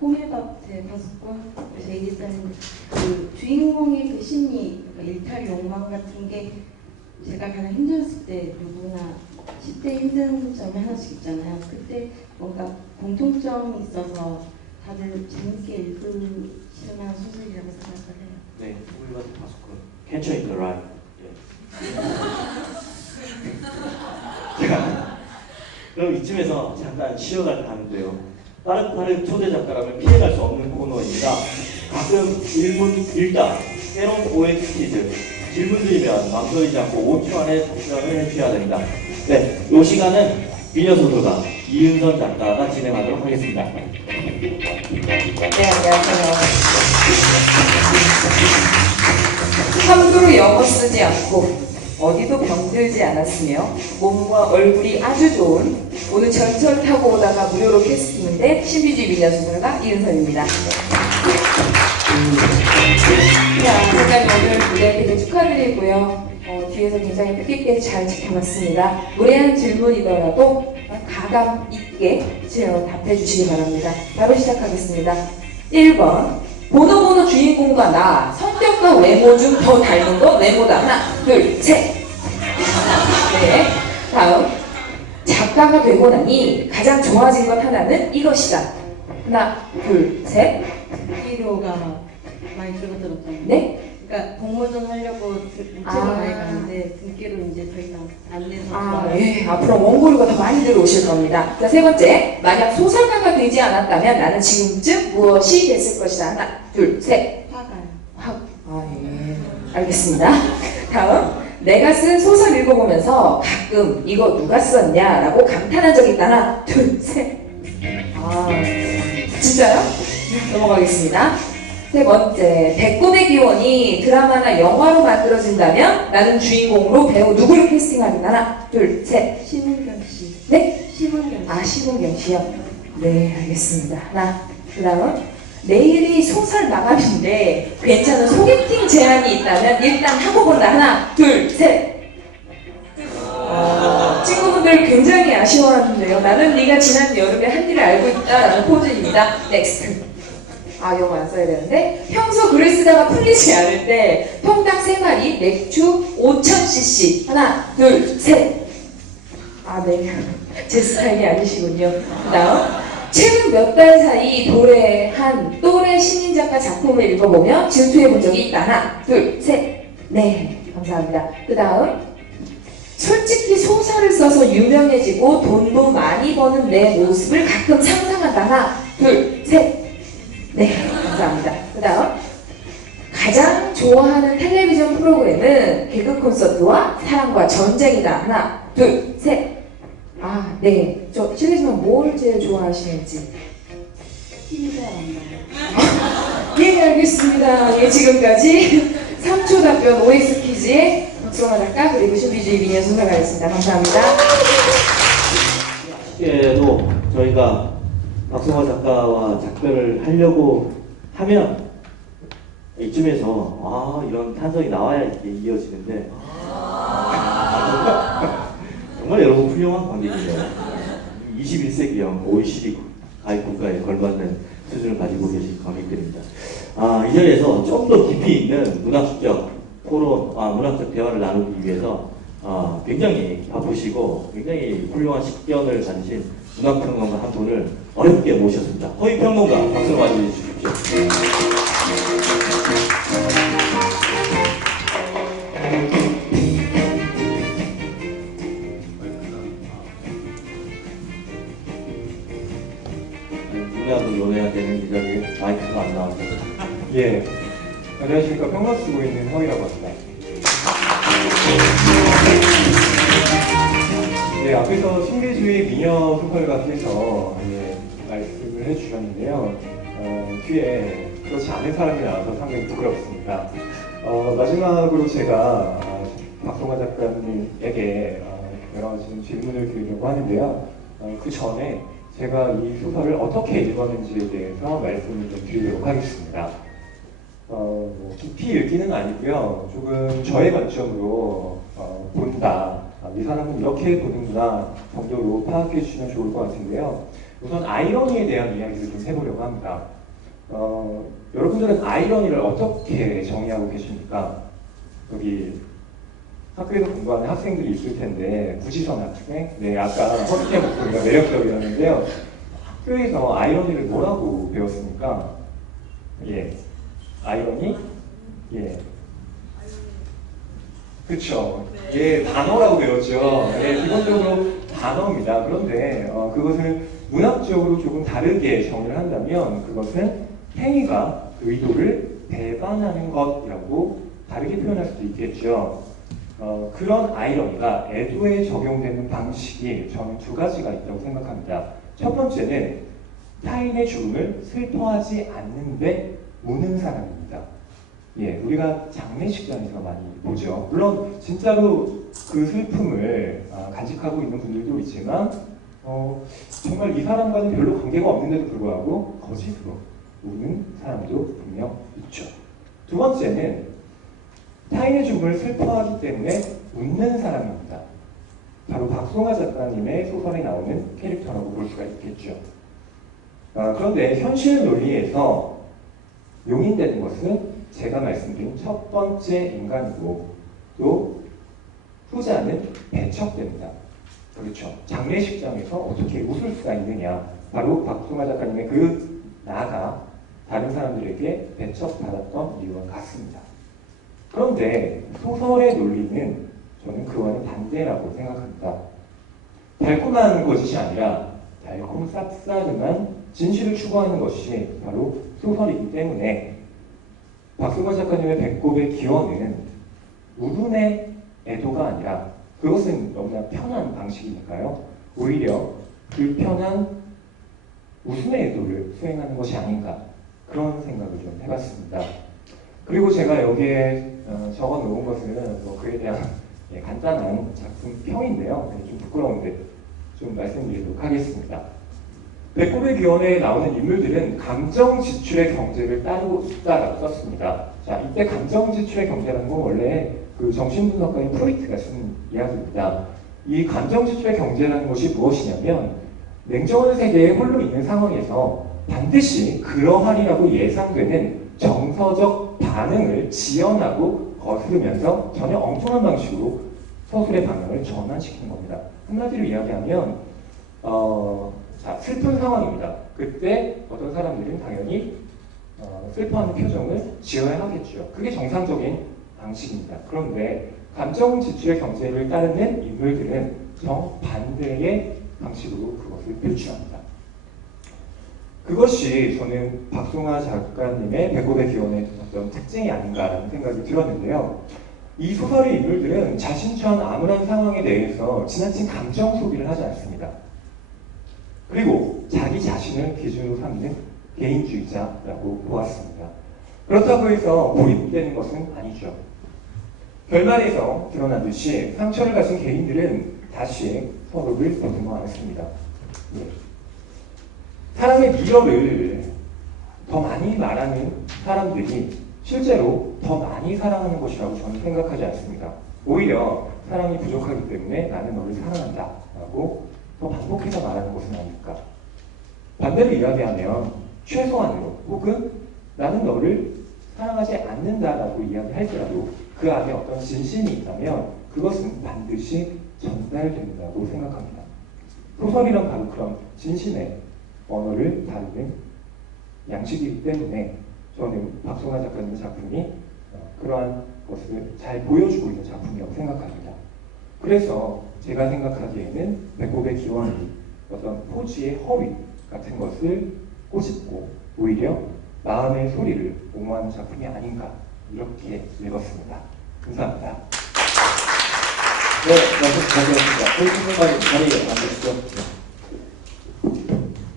호밀밭의 파수꾼, 제이디사는 그 주인공의 그 심리, 그러니까 일탈 욕망 같은 게 제가 가장 힘들었을 때 누구나 10대 힘든 점이 하나씩 있잖아요. 그때 뭔가 공통점이 있어서 다들 재밌게 읽으실 만한 소설이라고 생각을 해요. 네, 호밀밭의 파수꾼, Catcher in the Rye. 제가 그럼 이쯤에서 잠깐 쉬어갈까 하는데요. 빠르빠르 초대 작가라면 피해갈 수 없는 코너입니다. 가끔 질문 일답, 때론 OX 퀴즈, 질문 드리면 망설이지 않고 5초 안에 답변을 해주셔야 됩니다. 네, 이 시간은 미녀소설가 이은선 작가가 진행하도록 하겠습니다. 네, 안녕하세요. 함부로 영어 쓰지 않고 어디도 병들지 않았으며 몸과 얼굴이 아주 좋은 오늘 전철 타고 오다가 무료로 캐스팅된 신비주의 미녀소설가 이은선입니다. 작가님 오늘 무대 되게 축하드리고요. 뒤에서 굉장히 뜻깊게 잘 지켜봤습니다. 무례한 질문이더라도 가감 있게 답해 주시기 바랍니다. 바로 시작하겠습니다. 1번 보노보노 주인공과 나 성격과 외모 중 더 닮은 거 외모다. 하나 둘 셋. 네. 다음 작가가 되고 나니 가장 좋아진 것 하나는 이것이다. 하나 둘 셋. 등기료가 많이 줄어들었잖아요. 네? 그러니까 공모전 하려고 일찍 아. 많이 가는데 등기로 이제 더 이상 안 내서 좋아요. 예. 앞으로 원고료가 더 많이 들어오실 겁니다. 자, 세 번째. 만약 소설가가 되지 않았다면 나는 지금쯤 무엇이 됐을 것이다. 하나, 둘, 셋. 화가요. 예. 알겠습니다. 다음. 내가 쓴 소설 읽어보면서 가끔 이거 누가 썼냐? 라고 감탄한 적 있다. 하나, 둘, 셋. 진짜요? 넘어가겠습니다. 세 번째, 백군의 기원이 드라마나 영화로 만들어진다면 나는 주인공으로 배우 누구를 캐스팅하겠다. 하나, 둘, 셋. 심은경 씨. 네? 심은경 씨. 심은경 씨요? 네, 알겠습니다. 하나, 그 다음 내일이 소설 마감인데 괜찮은 소개팅 제안이 있다면 일단 하고 본다. 하나, 둘, 셋. 친구분들 굉장히 아쉬워하는데요. 나는 네가 지난 여름에 한 일을 알고 있다라는 포즈입니다. 넥스트. 영어 안 써야 되는데 평소 글을 쓰다가 풀리지 않을 때 통닭 3마리 맥주 5000cc 하나 둘 셋. 네. 제 스타일이 아니시군요. 그 다음 최근 몇 달 사이 도래한 또래 신인 작가 작품을 읽어보며 질투해 본 적이 있다. 하나 둘 셋. 네, 감사합니다. 그 다음 솔직히 소설을 써서 유명해지고 돈도 많이 버는 내 모습을 가끔 상상한다. 하나 둘 셋. 네, 감사합니다. 그 다음 가장 좋아하는 텔레비전 프로그램은 개그 콘서트와 사랑과 전쟁이다. 하나, 둘, 셋. 네. 저 실례지만 뭘 제일 좋아하시는지. TV가 안 나요. 예, 알겠습니다. 예, 지금까지 3초 답변 OX 퀴즈의 박성화 작가 그리고 신비주의 미녀 소설가였습니다. 감사합니다. 아쉽게도 저희가 박성화 작가와 작별을 하려고 하면 이쯤에서 이런 탄성이 나와야 이렇게 이어지는데 정말 여러분 훌륭한 관객이에요. 21세기형 OECD 가입 국가에 걸맞는 수준을 가지고 계신 관객들입니다. 이 자리에서 좀 더 깊이 있는 문학적 토론, 문학적 대화를 나누기 위해서 굉장히 바쁘시고 굉장히 훌륭한 식견을 가지신 문학평론가 한 분을 어렵게 모셨습니다. 허위평론가 박수로 맞이해 주십시오. 문학을 논해야 되는 이 자리에 마이크가 안 나와서. 예, 안녕하십니까. 평론 쓰고 있는 허이라고 합니다. 네, 앞에서 신비주의 미녀 소설가께서 말씀을 해주셨는데요. 뒤에 그렇지 않은 사람이 나와서 상당히 부끄럽습니다. 마지막으로 제가 박성화 작가님에게 여러 가지 질문을 드리려고 하는데요. 그 전에 제가 이 소설을 어떻게 읽었는지에 대해서 말씀을 좀 드리도록 하겠습니다. 깊이 읽기는 아니고요. 조금 저의 관점으로 본다. 이 사람은 이렇게 보는구나 정도로 파악해 주시면 좋을 것 같은데요. 우선 아이러니에 대한 이야기를 좀 해보려고 합니다. 여러분들은 아이러니를 어떻게 정의하고 계십니까? 여기 학교에서 공부하는 학생들이 있을 텐데 구지선 학생? 네, 아까 허스키의 목소리가 매력적이었는데요. 학교에서 아이러니를 뭐라고 배웠습니까? 예, 아이러니? 예, 그쵸. 예, 단어라고 배웠죠. 예, 기본적으로 단어입니다. 그런데 그것을 문학적으로 조금 다르게 정의를 한다면 그것은 행위가 의도를 배반하는 것이라고 다르게 표현할 수도 있겠죠. 그런 아이러니가 애도에 적용되는 방식이 저는 두 가지가 있다고 생각합니다. 첫 번째는 타인의 죽음을 슬퍼하지 않는데 우는 사람입니다. 예, 우리가 장례식장에서 많이 보죠. 물론 진짜로 그 슬픔을 간직하고 있는 분들도 있지만 정말 이 사람과는 별로 관계가 없는데도 불구하고 거짓으로 우는 사람도 분명 있죠. 두 번째는 타인의 죽음을 슬퍼하기 때문에 웃는 사람입니다. 바로 박성화 작가님의 소설에 나오는 캐릭터라고 볼 수가 있겠죠. 그런데 현실 논리에서 용인되는 것은 제가 말씀드린 첫 번째 인간이고 또 후자는 배척됩니다. 그렇죠. 장례식장에서 어떻게 웃을 수가 있느냐. 바로 박성화 작가님의 그 나아가 다른 사람들에게 배척받았던 이유와 같습니다. 그런데 소설의 논리는 저는 그와는 반대라고 생각합니다. 달콤한 거짓이 아니라 달콤 쌉싸름한 진실을 추구하는 것이 바로 소설이기 때문에 박성화 작가님의 배꼽의 기원은 우둔의 애도가 아니라 그것은 너무나 편한 방식이니까요. 오히려 불편한 웃음의 애도를 수행하는 것이 아닌가 그런 생각을 좀 해봤습니다. 그리고 제가 여기에 적어 놓은 것은 그에 대한 간단한 작품 평인데요. 좀 부끄러운데 좀 말씀드리도록 하겠습니다. 배꼽의 기원에 나오는 인물들은 감정 지출의 경제를 따르고 있다라고 썼습니다. 자, 이때 감정 지출의 경제라는 건 원래 그 정신분석가인 프로이트가 쓴 이야기입니다. 이 감정 지출의 경제라는 것이 무엇이냐면 냉정한 세계에 홀로 있는 상황에서 반드시 그러하리라고 예상되는 정서적 반응을 지연하고 거스르면서 전혀 엉뚱한 방식으로 서술의 방향을 전환시키는 겁니다. 한마디로 이야기하면 자, 슬픈 상황입니다. 그때 어떤 사람들은 당연히 슬퍼하는 표정을 지어야 하겠죠. 그게 정상적인 방식입니다. 그런데 감정 지출의 경제를 따르는 인물들은 정반대의 방식으로 그것을 표출합니다. 그것이 저는 박성화 작가님의 배꼽의 기원의 어떤 특징이 아닌가라는 생각이 들었는데요. 이 소설의 인물들은 자신처한 암울한 상황에 대해서 지나친 감정 소비를 하지 않습니다. 그리고 자기 자신을 기준으로 삼는 개인주의자라고 보았습니다. 그렇다고 해서 고립되는 것은 아니죠. 결말에서 드러나듯이 상처를 가진 개인들은 다시 서로를 더듬어 안습니다. 예. 사랑의 미러를 더 많이 말하는 사람들이 실제로 더 많이 사랑하는 것이라고 저는 생각하지 않습니다. 오히려 사랑이 부족하기 때문에 나는 너를 사랑한다 라고 더 반복해서 말하는 것은 아닐까. 반대로 이야기하면 최소한으로 혹은 나는 너를 사랑하지 않는다라고 이야기할지라도 그 안에 어떤 진심이 있다면 그것은 반드시 전달된다고 생각합니다. 소설이란 바로 그런 진심의 언어를 다루는 양식이기 때문에 저는 박송아 작가님 작품이 그러한 것을 잘 보여주고 있는 작품이라고 생각합니다. 그래서 제가 생각하기에는 배꼽의 기원이 어떤 포즈의 허위 같은 것을 꼬집고 오히려 마음의 소리를 옹호하는 작품이 아닌가 이렇게 읽었습니다. 감사합니다. 네, 말씀 잘드렸습니다. 저희 선생님 자리에 앉으시죠.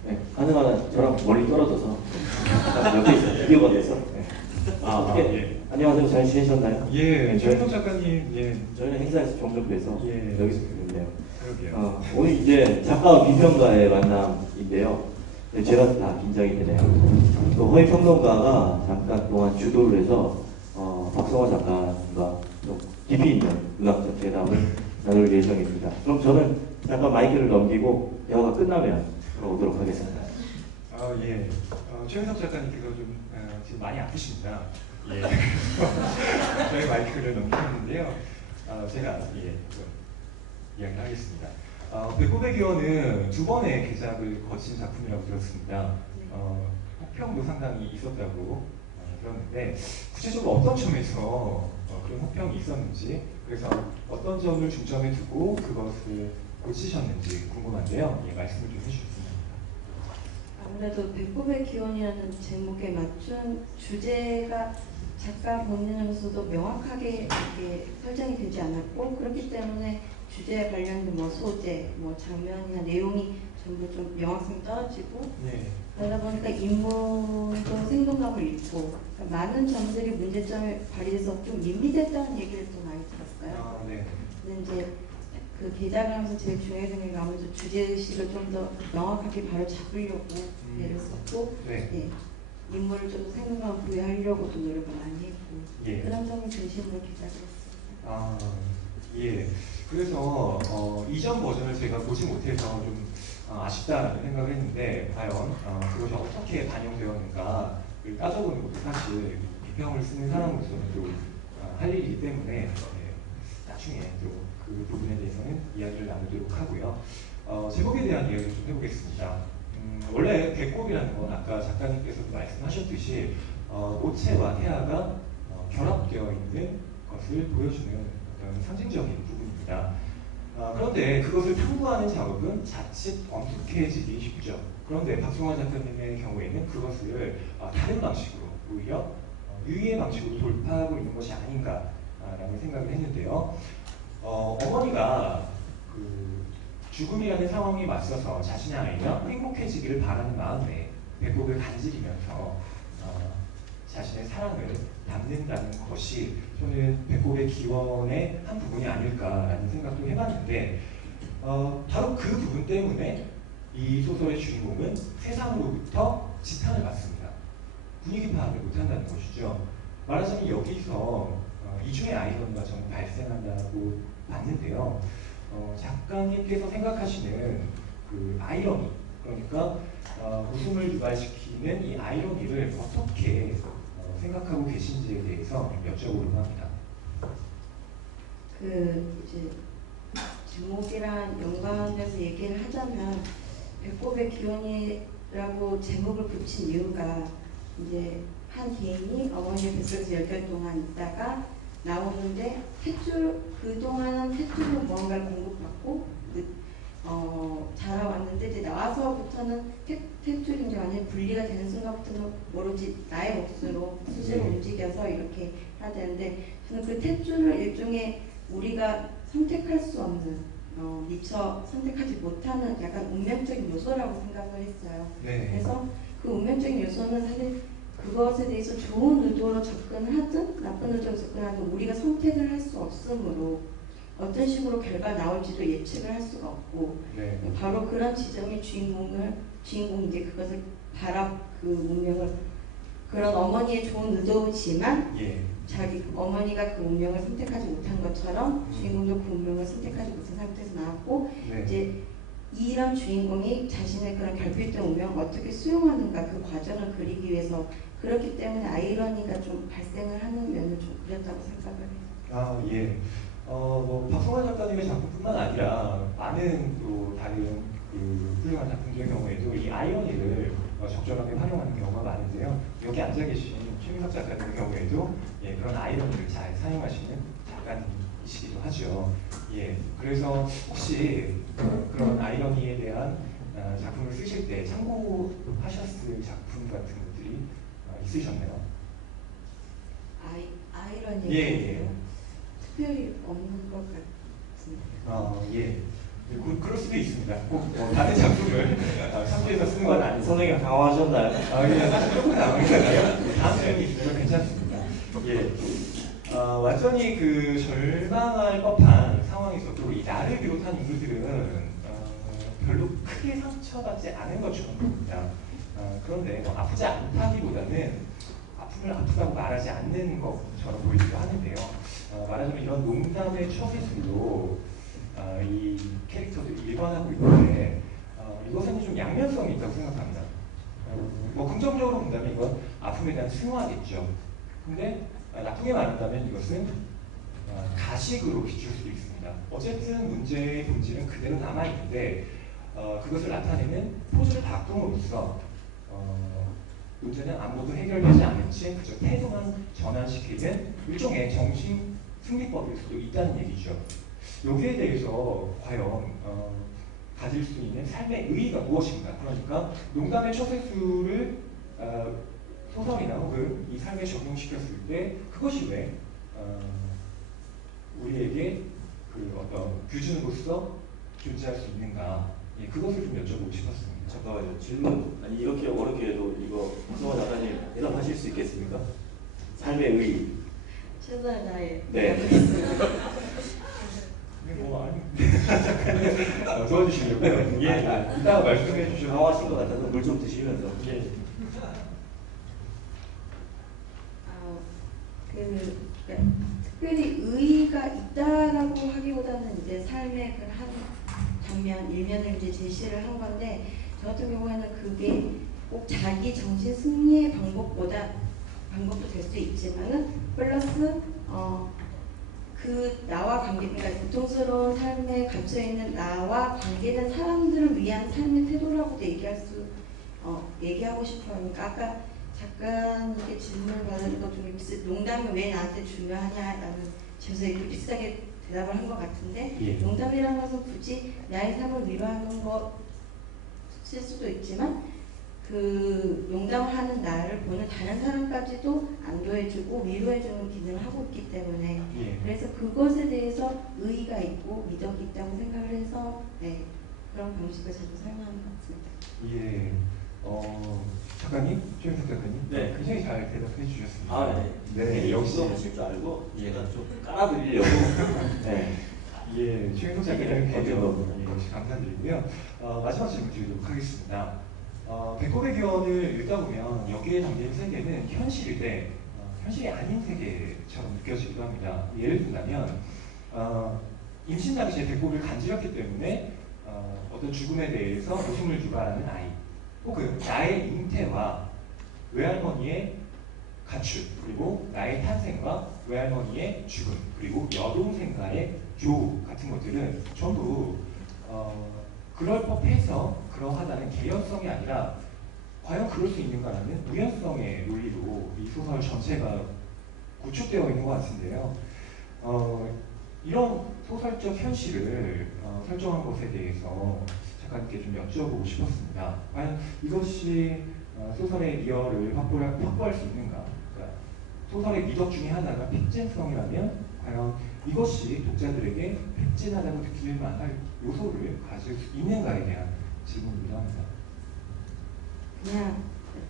네, 가능한 저랑 멀리 떨어져서 옆에 있어요. 비교가 돼서. 안녕하세요. 잘 지내셨나요? 예, 최현석 작가님, 예, 저희는 행사에서 종종 뵈서 예. 여기서 뵙는데요. 그러게요. 오늘 이제 작가와 비평가의 만남인데요. 네, 제가 다 긴장이 되네요. 또 허위평론가가 잠깐 동안 주도를 해서 박성화 작가님과 좀 깊이 있는 문학적 대담을 나눌 예정입니다. 그럼 저는 잠깐 마이크를 넘기고 대화가 끝나면 오도록 하겠습니다. 예. 최현석 작가님께서 좀 지금 많이 아프십니다. 예. 저희 마이크를 넘기는데요. 제가 이야기를 하겠습니다. 배꼽의 기원은 두 번의 개작을 거친 작품이라고 들었습니다. 혹평도 상당히 있었다고 들었는데 구체적으로 어떤 점에서 그런 혹평이 있었는지 그래서 어떤 점을 중점에 두고 그것을 고치셨는지 궁금한데요. 예, 말씀을 좀 해주셨습니다. 아무래도 배꼽의 기원이라는 제목에 맞춘 주제가 작가 본인으로서도 명확하게 이렇게 설정이 되지 않았고 그렇기 때문에 주제에 관련된 뭐 소재, 뭐 장면이나 내용이 전부 좀 명확성이 떨어지고 네. 그러다 보니까 인물도 생동감을 잃고 그러니까 많은 점들이 문제점을 발휘해서 좀 밋밋했다는 얘기를 또 많이 들었어요. 네. 근데 이제 그 개작을 하면서 제일 중요했던 게 아무래도 주제의식을 좀 더 명확하게 바로 잡으려고 애를 썼고 네. 예, 인물을 좀 생동감 부여하려고도 노력을 많이 했고 예. 그런 점을 중심으로 개작을 했습니다. 예. 그래서 이전 버전을 제가 보지 못해서 좀 아쉽다라는 생각을 했는데 과연 그것이 어떻게 반영되었는가를 따져보는 것도 사실 비평을 쓰는 사람으로서는 또 할 일이기 때문에 나중에 또 그 부분에 대해서는 이야기를 나누도록 하고요. 제목에 대한 이야기를 좀 해보겠습니다. 원래 배꼽이라는 건 아까 작가님께서도 말씀하셨듯이 모체와 태아가 결합되어 있는 것을 보여주는 어떤 상징적인 부분입니다. 그런데 그것을 탐구하는 작업은 자칫 엄숙해지기 쉽죠. 그런데 박송화 작가님의 경우에는 그것을 다른 방식으로 오히려 유의의 방식으로 돌파하고 있는 것이 아닌가라는 생각을 했는데요. 어머니가 그 죽음이라는 상황에 맞서서 자신의 아이가 행복해지기를 바라는 마음에 배꼽을 간지리면서 자신의 사랑을 담는다는 것이 저는 배꼽의 기원의 한 부분이 아닐까라는 생각도 해봤는데 바로 그 부분 때문에 이 소설의 주인공은 세상으로부터 지탄을 받습니다. 분위기 파악을 못한다는 것이죠. 말하자면 여기서 이중의 아이러니가 저는 발생한다고 봤는데요. 작가님께서 생각하시는 그 아이러니, 그러니까 웃음을 유발시키는 이 아이러니를 어떻게 생각하고 계신지에 대해서 여쭤보려고 합니다. 그 이제 제목이랑 연관돼서 얘기를 하자면 배꼽의 기원이라고 제목을 붙인 이유가 이제 한 개인이 어머니의 뱃속에서 10개월 동안 있다가 나오는데 그동안은 탯줄로 무언가를 공급받고 자라왔는데 이제 나와서부터는 탯줄인지 완전히 분리가 되는 순간부터는 모르지 나의 몫으로 스스로 움직여서 이렇게 해야 되는데 저는 그 탯줄을 일종의 우리가 선택할 수 없는 미처 선택하지 못하는 약간 운명적인 요소라고 생각을 했어요. 네. 그래서 그 운명적인 요소는 사실 그것에 대해서 좋은 의도로 접근하든 나쁜 의도로 접근하든 우리가 선택을 할 수 없으므로 어떤 식으로 결과가 나올지도 예측을 할 수가 없고 네. 바로 그런 지점이 주인공이 이제 그것을 그 운명을 그런 어머니의 좋은 의도지만 예. 자기 어머니가 그 운명을 선택하지 못한 것처럼 주인공도 그 운명을 선택하지 못한 상태에서 나왔고 네. 이제 이런 주인공이 자신의 그런 결핍된 운명을 어떻게 수용하는가 그 과정을 그리기 위해서 그렇기 때문에 아이러니가 좀 발생을 하는 면을 좀 그렸다고 생각을 해요. 아, 예. 뭐 박성환 작가님의 작품뿐만 아니라 많은 또 다른 그 훌륭한 작품들의 경우에도 이 아이러니를 적절하게 활용하는 경우가 많은데요. 여기 앉아 계신 최민석 작가님의 경우에도 예, 그런 아이러니를 잘 사용하시는 작가님이시기도 하죠. 예, 그래서 혹시 그런 아이러니에 대한 작품을 쓰실 때 참고하셨을 작품 같은 것들이 있으셨나요? 아이러니 예, 예. 특별히 없는 것 같습니다. 예. 그럴 수도 있습니다. 꼭 다른 작품을 참조해서 쓰는 건 아니고. 선생님 강화하셨나요? 예, 사실 조금 나오니까요. 다음 질문이 있으면 괜찮습니다. 예. 완전히 그 절망할 법한 상황에서도 이 나를 비롯한 인물들은 별로 크게 상처받지 않은 것처럼 보입니다. 그런데 뭐 아프지 않다기보다는 아픔을 아프다고 말하지 않는 것처럼 보이기도 하는데요. 말하자면 이런 농담의 처세술로 이 캐릭터들이 일관하고 있는데 이것은 좀 양면성이 있다고 생각합니다. 뭐 긍정적으로 본다면 이건 아픔에 대한 승화겠죠. 근데 나쁘게 말한다면 이것은 가식으로 비출 수도 있습니다. 어쨌든 문제의 본질은 그대로 남아있는데 그것을 나타내는 포즈를 바꿈으로써 문제는 아무것도 해결되지 않은 채 그저 태도만 전환시키는 일종의 정신 승리법일 수도 있다는 얘기죠. 여기에 대해서 과연 가질 수 있는 삶의 의의가 무엇인가? 그러니까 농담의 처세술을 소설이나 혹은 이 삶에 적용시켰을 때 그것이 왜 우리에게 그 어떤 규준으로서 존재할 수 있는가? 예, 그것을 좀 여쭤보고 싶었습니다. 잠깐만요. 질문 아니 이렇게 어렵게 해도 이거 박성환 작가님 대답하실 수 있겠습니까? 삶의 의의. 최선을 다해. 네. 뭐 아니 도와주시려고요. 예, 이따가 말씀해 주시면 강화하신 것 같아서 물 좀 드시면서. 예. 특별히 의의가 있다라고 하기보다는 이제 삶의 그 한 장면, 일면을 이제 제시를 한 건데 저 같은 경우에는 그게 꼭 자기 정신 승리의 방법도 될 수 있지만은 플러스 그 나와 관계, 그러니까 고통스러운 삶에 갇혀 있는 나와 관계된 사람들을 위한 삶의 태도라고도 얘기하고 싶어요. 그러니까 아까 작가님께 질문을 받은 것 중에 농담이 왜 나한테 중요하냐라는 질문에 이렇게 비슷하게 대답을 한 것 같은데 예. 농담이라는 것은 굳이 나의 삶을 위로하는 것일 수도 있지만 그 농담을 하는 나를 보는 다른 사람까지도 안도해주고 위로해주는 기능을 하고 있기 때문에 예. 그래서 그것에 대해서 의의가 있고 미덕이 있다고 생각을 해서 네, 그런 방식을 자주 사용하는 것 같습니다. 예. 작가님, 최민석 작가님, 네. 굉장히 잘 대답해 주셨습니다. 아, 네. 네, 역시 역시. 하실 줄 알고 예. 제가 좀 깔아드리려고. 네. 예, 최민석 작가님 네, 배려 역시 감사드리고요. 마지막 질문 드리도록 하겠습니다. 배꼽의 기원을 읽다 보면 여기에 담긴 세계는 현실인데 현실이 아닌 세계처럼 느껴지기도 합니다. 예를 든다면 임신 당시에 배꼽을 간지럽기 때문에 어떤 죽음에 대해서 웃음을 유발하는 아이, 혹은 나의 잉태와 외할머니의 가출, 그리고 나의 탄생과 외할머니의 죽음, 그리고 여동생과의 교우 같은 것들은 전부 그럴 법해서 그러하다는 개연성이 아니라 과연 그럴 수 있는가라는 우연성의 논리로 이 소설 전체가 구축되어 있는 것 같은데요. 이런 소설적 현실을 설정한 것에 대해서 작가님께 좀 여쭤보고 싶었습니다. 과연 이것이 소설의 리얼을 확보할 수 있는가? 그러니까 소설의 미덕 중에 하나가 팩진성이라면 과연 이것이 독자들에게 팩진하다고 느낄 만할 요소를 가질 수 있는가에 대한 질문이기도 합니다. 그냥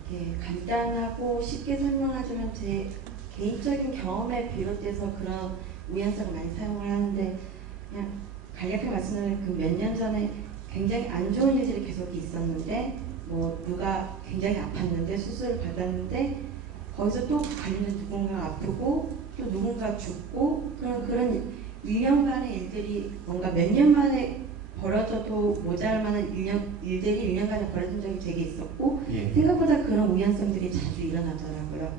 이렇게 간단하고 쉽게 설명하자면 제 개인적인 경험에 비롯해서 그런 우연성을 많이 사용을 하는데 그냥 간략하게 말씀드리면 그 몇 년 전에 굉장히 안 좋은 일들이 계속 있었는데 뭐 누가 굉장히 아팠는데 수술을 받았는데 거기서 또 관련된 누군가 아프고 또 누군가 죽고 그런 1년간의 일들이 뭔가 몇 년 만에 벌어져도 모자랄 만한 일들이 1년간에 벌어진 적이 되게 있었고 예. 생각보다 그런 우연성들이 자주 일어나더라고요.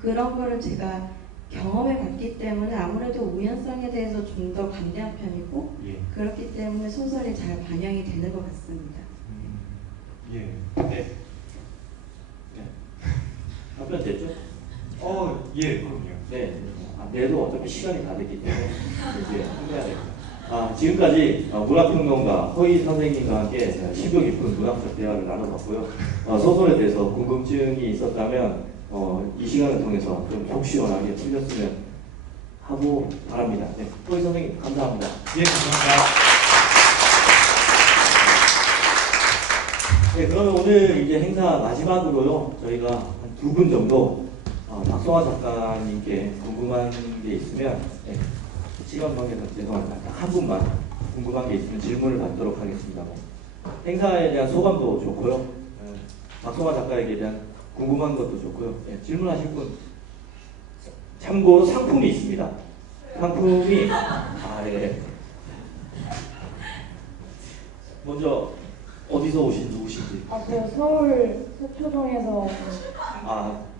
그런 거를 제가 경험해 봤기 때문에 아무래도 우연성에 대해서 좀 더 관대한 편이고 예. 그렇기 때문에 소설이 잘 반영이 되는 것 같습니다. 예. 네. 답변 됐죠? 예, 그럼요. 네. 내도 어차피 시간이 다 됐기 때문에 이제 끝내야 됩니다. 지금까지 문학평론가 허희 선생님과 함께 심도 깊은 문학적 대화를 나눠봤고요. 소설에 대해서 궁금증이 있었다면 이 시간을 통해서 좀 속 시원하게 풀렸으면 하고 바랍니다. 네. 허희 선생님 감사합니다. 예, 감사합니다. 네, 그러면 오늘 이제 행사 마지막으로요. 저희가 한 2분 정도 박성화 작가님께 궁금한 게 있으면 시간 관계상 죄송합니다. 한 분만 궁금한 게 있으면 질문을 받도록 하겠습니다. 행사에 대한 소감도 좋고요. 박성화 작가에게 대한 궁금한 것도 좋고요. 질문하실 분 참고로 상품이 있습니다. 상품이 네. 먼저 어디서 오신 누구신지. 제가 서울 서초동에서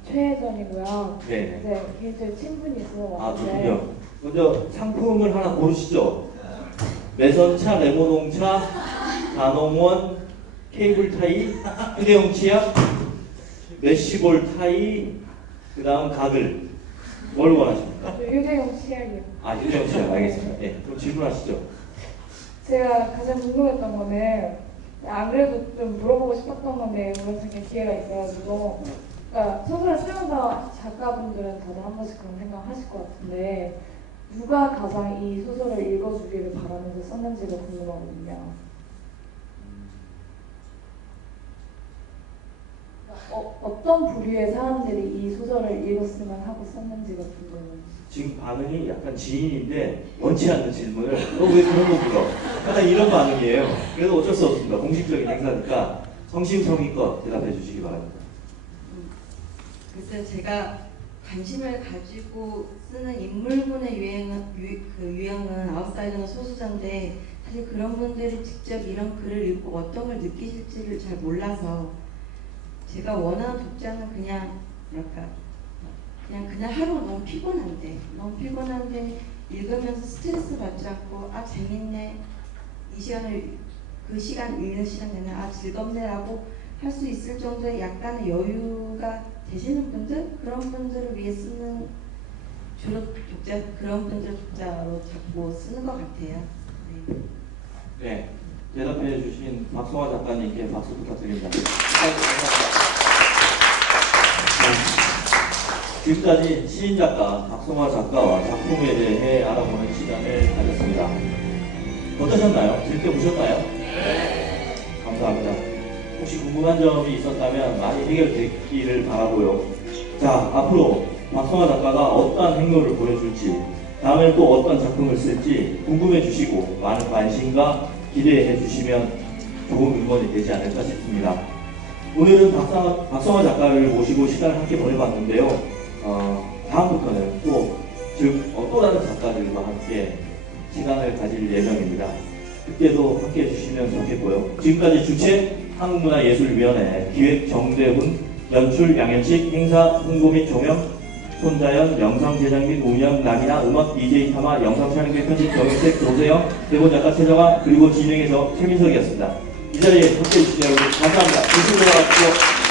최혜전이고요. 네. 네, 개인적인 친분이 있어서 좋군요. 먼저 상품을 하나 고르시죠. 매선차, 레모농차, 단홍원, 케이블 타이, 휴대용 치약, 메시볼 타이, 그 다음 가글. 뭘 원하십니까? 휴대용 치약이요. 휴대용 치약 알겠습니다. 그럼 질문하시죠. 제가 가장 궁금했던 거는 안 그래도 좀 물어보고 싶었던 건데 우연찮게 기회가 있어가지고 그러니까 소설을 쓰면서 작가분들은 다들 한 번씩 그런 생각 하실 것 같은데 누가 가장 이 소설을 읽어주기를 바라면서 썼는지가 궁금하거든요. 어떤 부류의 사람들이 이 소설을 읽었으면 하고 썼는지가 궁금해요. 지금 반응이 약간 지인인데 원치 않는 질문을 왜 그런 거 물어? 약간 이런 반응이에요. 그래서 어쩔 수 없습니다. 공식적인 행사니까 성심성의껏 대답해 주시기 바랍니다. 그래서 제가 관심을 가지고 쓰는 인물군의 유형은 아웃사이더나 소수자인데 사실 그런 분들이 직접 이런 글을 읽고 어떤 걸 느끼실지를 잘 몰라서 제가 원하는 독자는 그냥 하루 너무 피곤한데 읽으면서 스트레스 받지 않고 재밌네, 그 시간 읽는 시간 내내 즐겁네라고 할 수 있을 정도의 약간의 여유가 되시는 분들, 그런 분들을 위해 쓰는 주로 그런 분들 독자로 잡고 쓰는 것 같아요. 네, 대답해 주신 박성화 작가님께 박수 부탁드립니다. 지금까지 시인작가 박성화 작가와 작품에 대해 알아보는 시간을 가졌습니다. 어떠셨나요? 재밌게 보셨나요? 네. 감사합니다. 혹시 궁금한 점이 있었다면 많이 해결되기를 바라고요. 앞으로 박성화 작가가 어떠한 행로를 보여줄지, 다음에 또 어떤 작품을 쓸지 궁금해 주시고 많은 관심과 기대해 주시면 좋은 응원이 되지 않을까 싶습니다. 오늘은 박성화 작가를 모시고 시간을 함께 보내봤는데요. 다음부터는 또 다른 작가들과 함께 시간을 가질 예정입니다. 그때도 함께 해주시면 좋겠고요. 지금까지 주최 한국문화예술위원회, 기획 정대훈, 연출 양현식, 행사 홍보 및 조명 손자연, 영상 제작 및 운영 남이나, 음악 DJ 타마, 영상 촬영 및 편집 정영택, 조세영, 대본 작가 최정아, 그리고 진행에서 최민석이었습니다. 이 자리에 함께 해주신 여러분 감사합니다. 조심히 들어가십시오.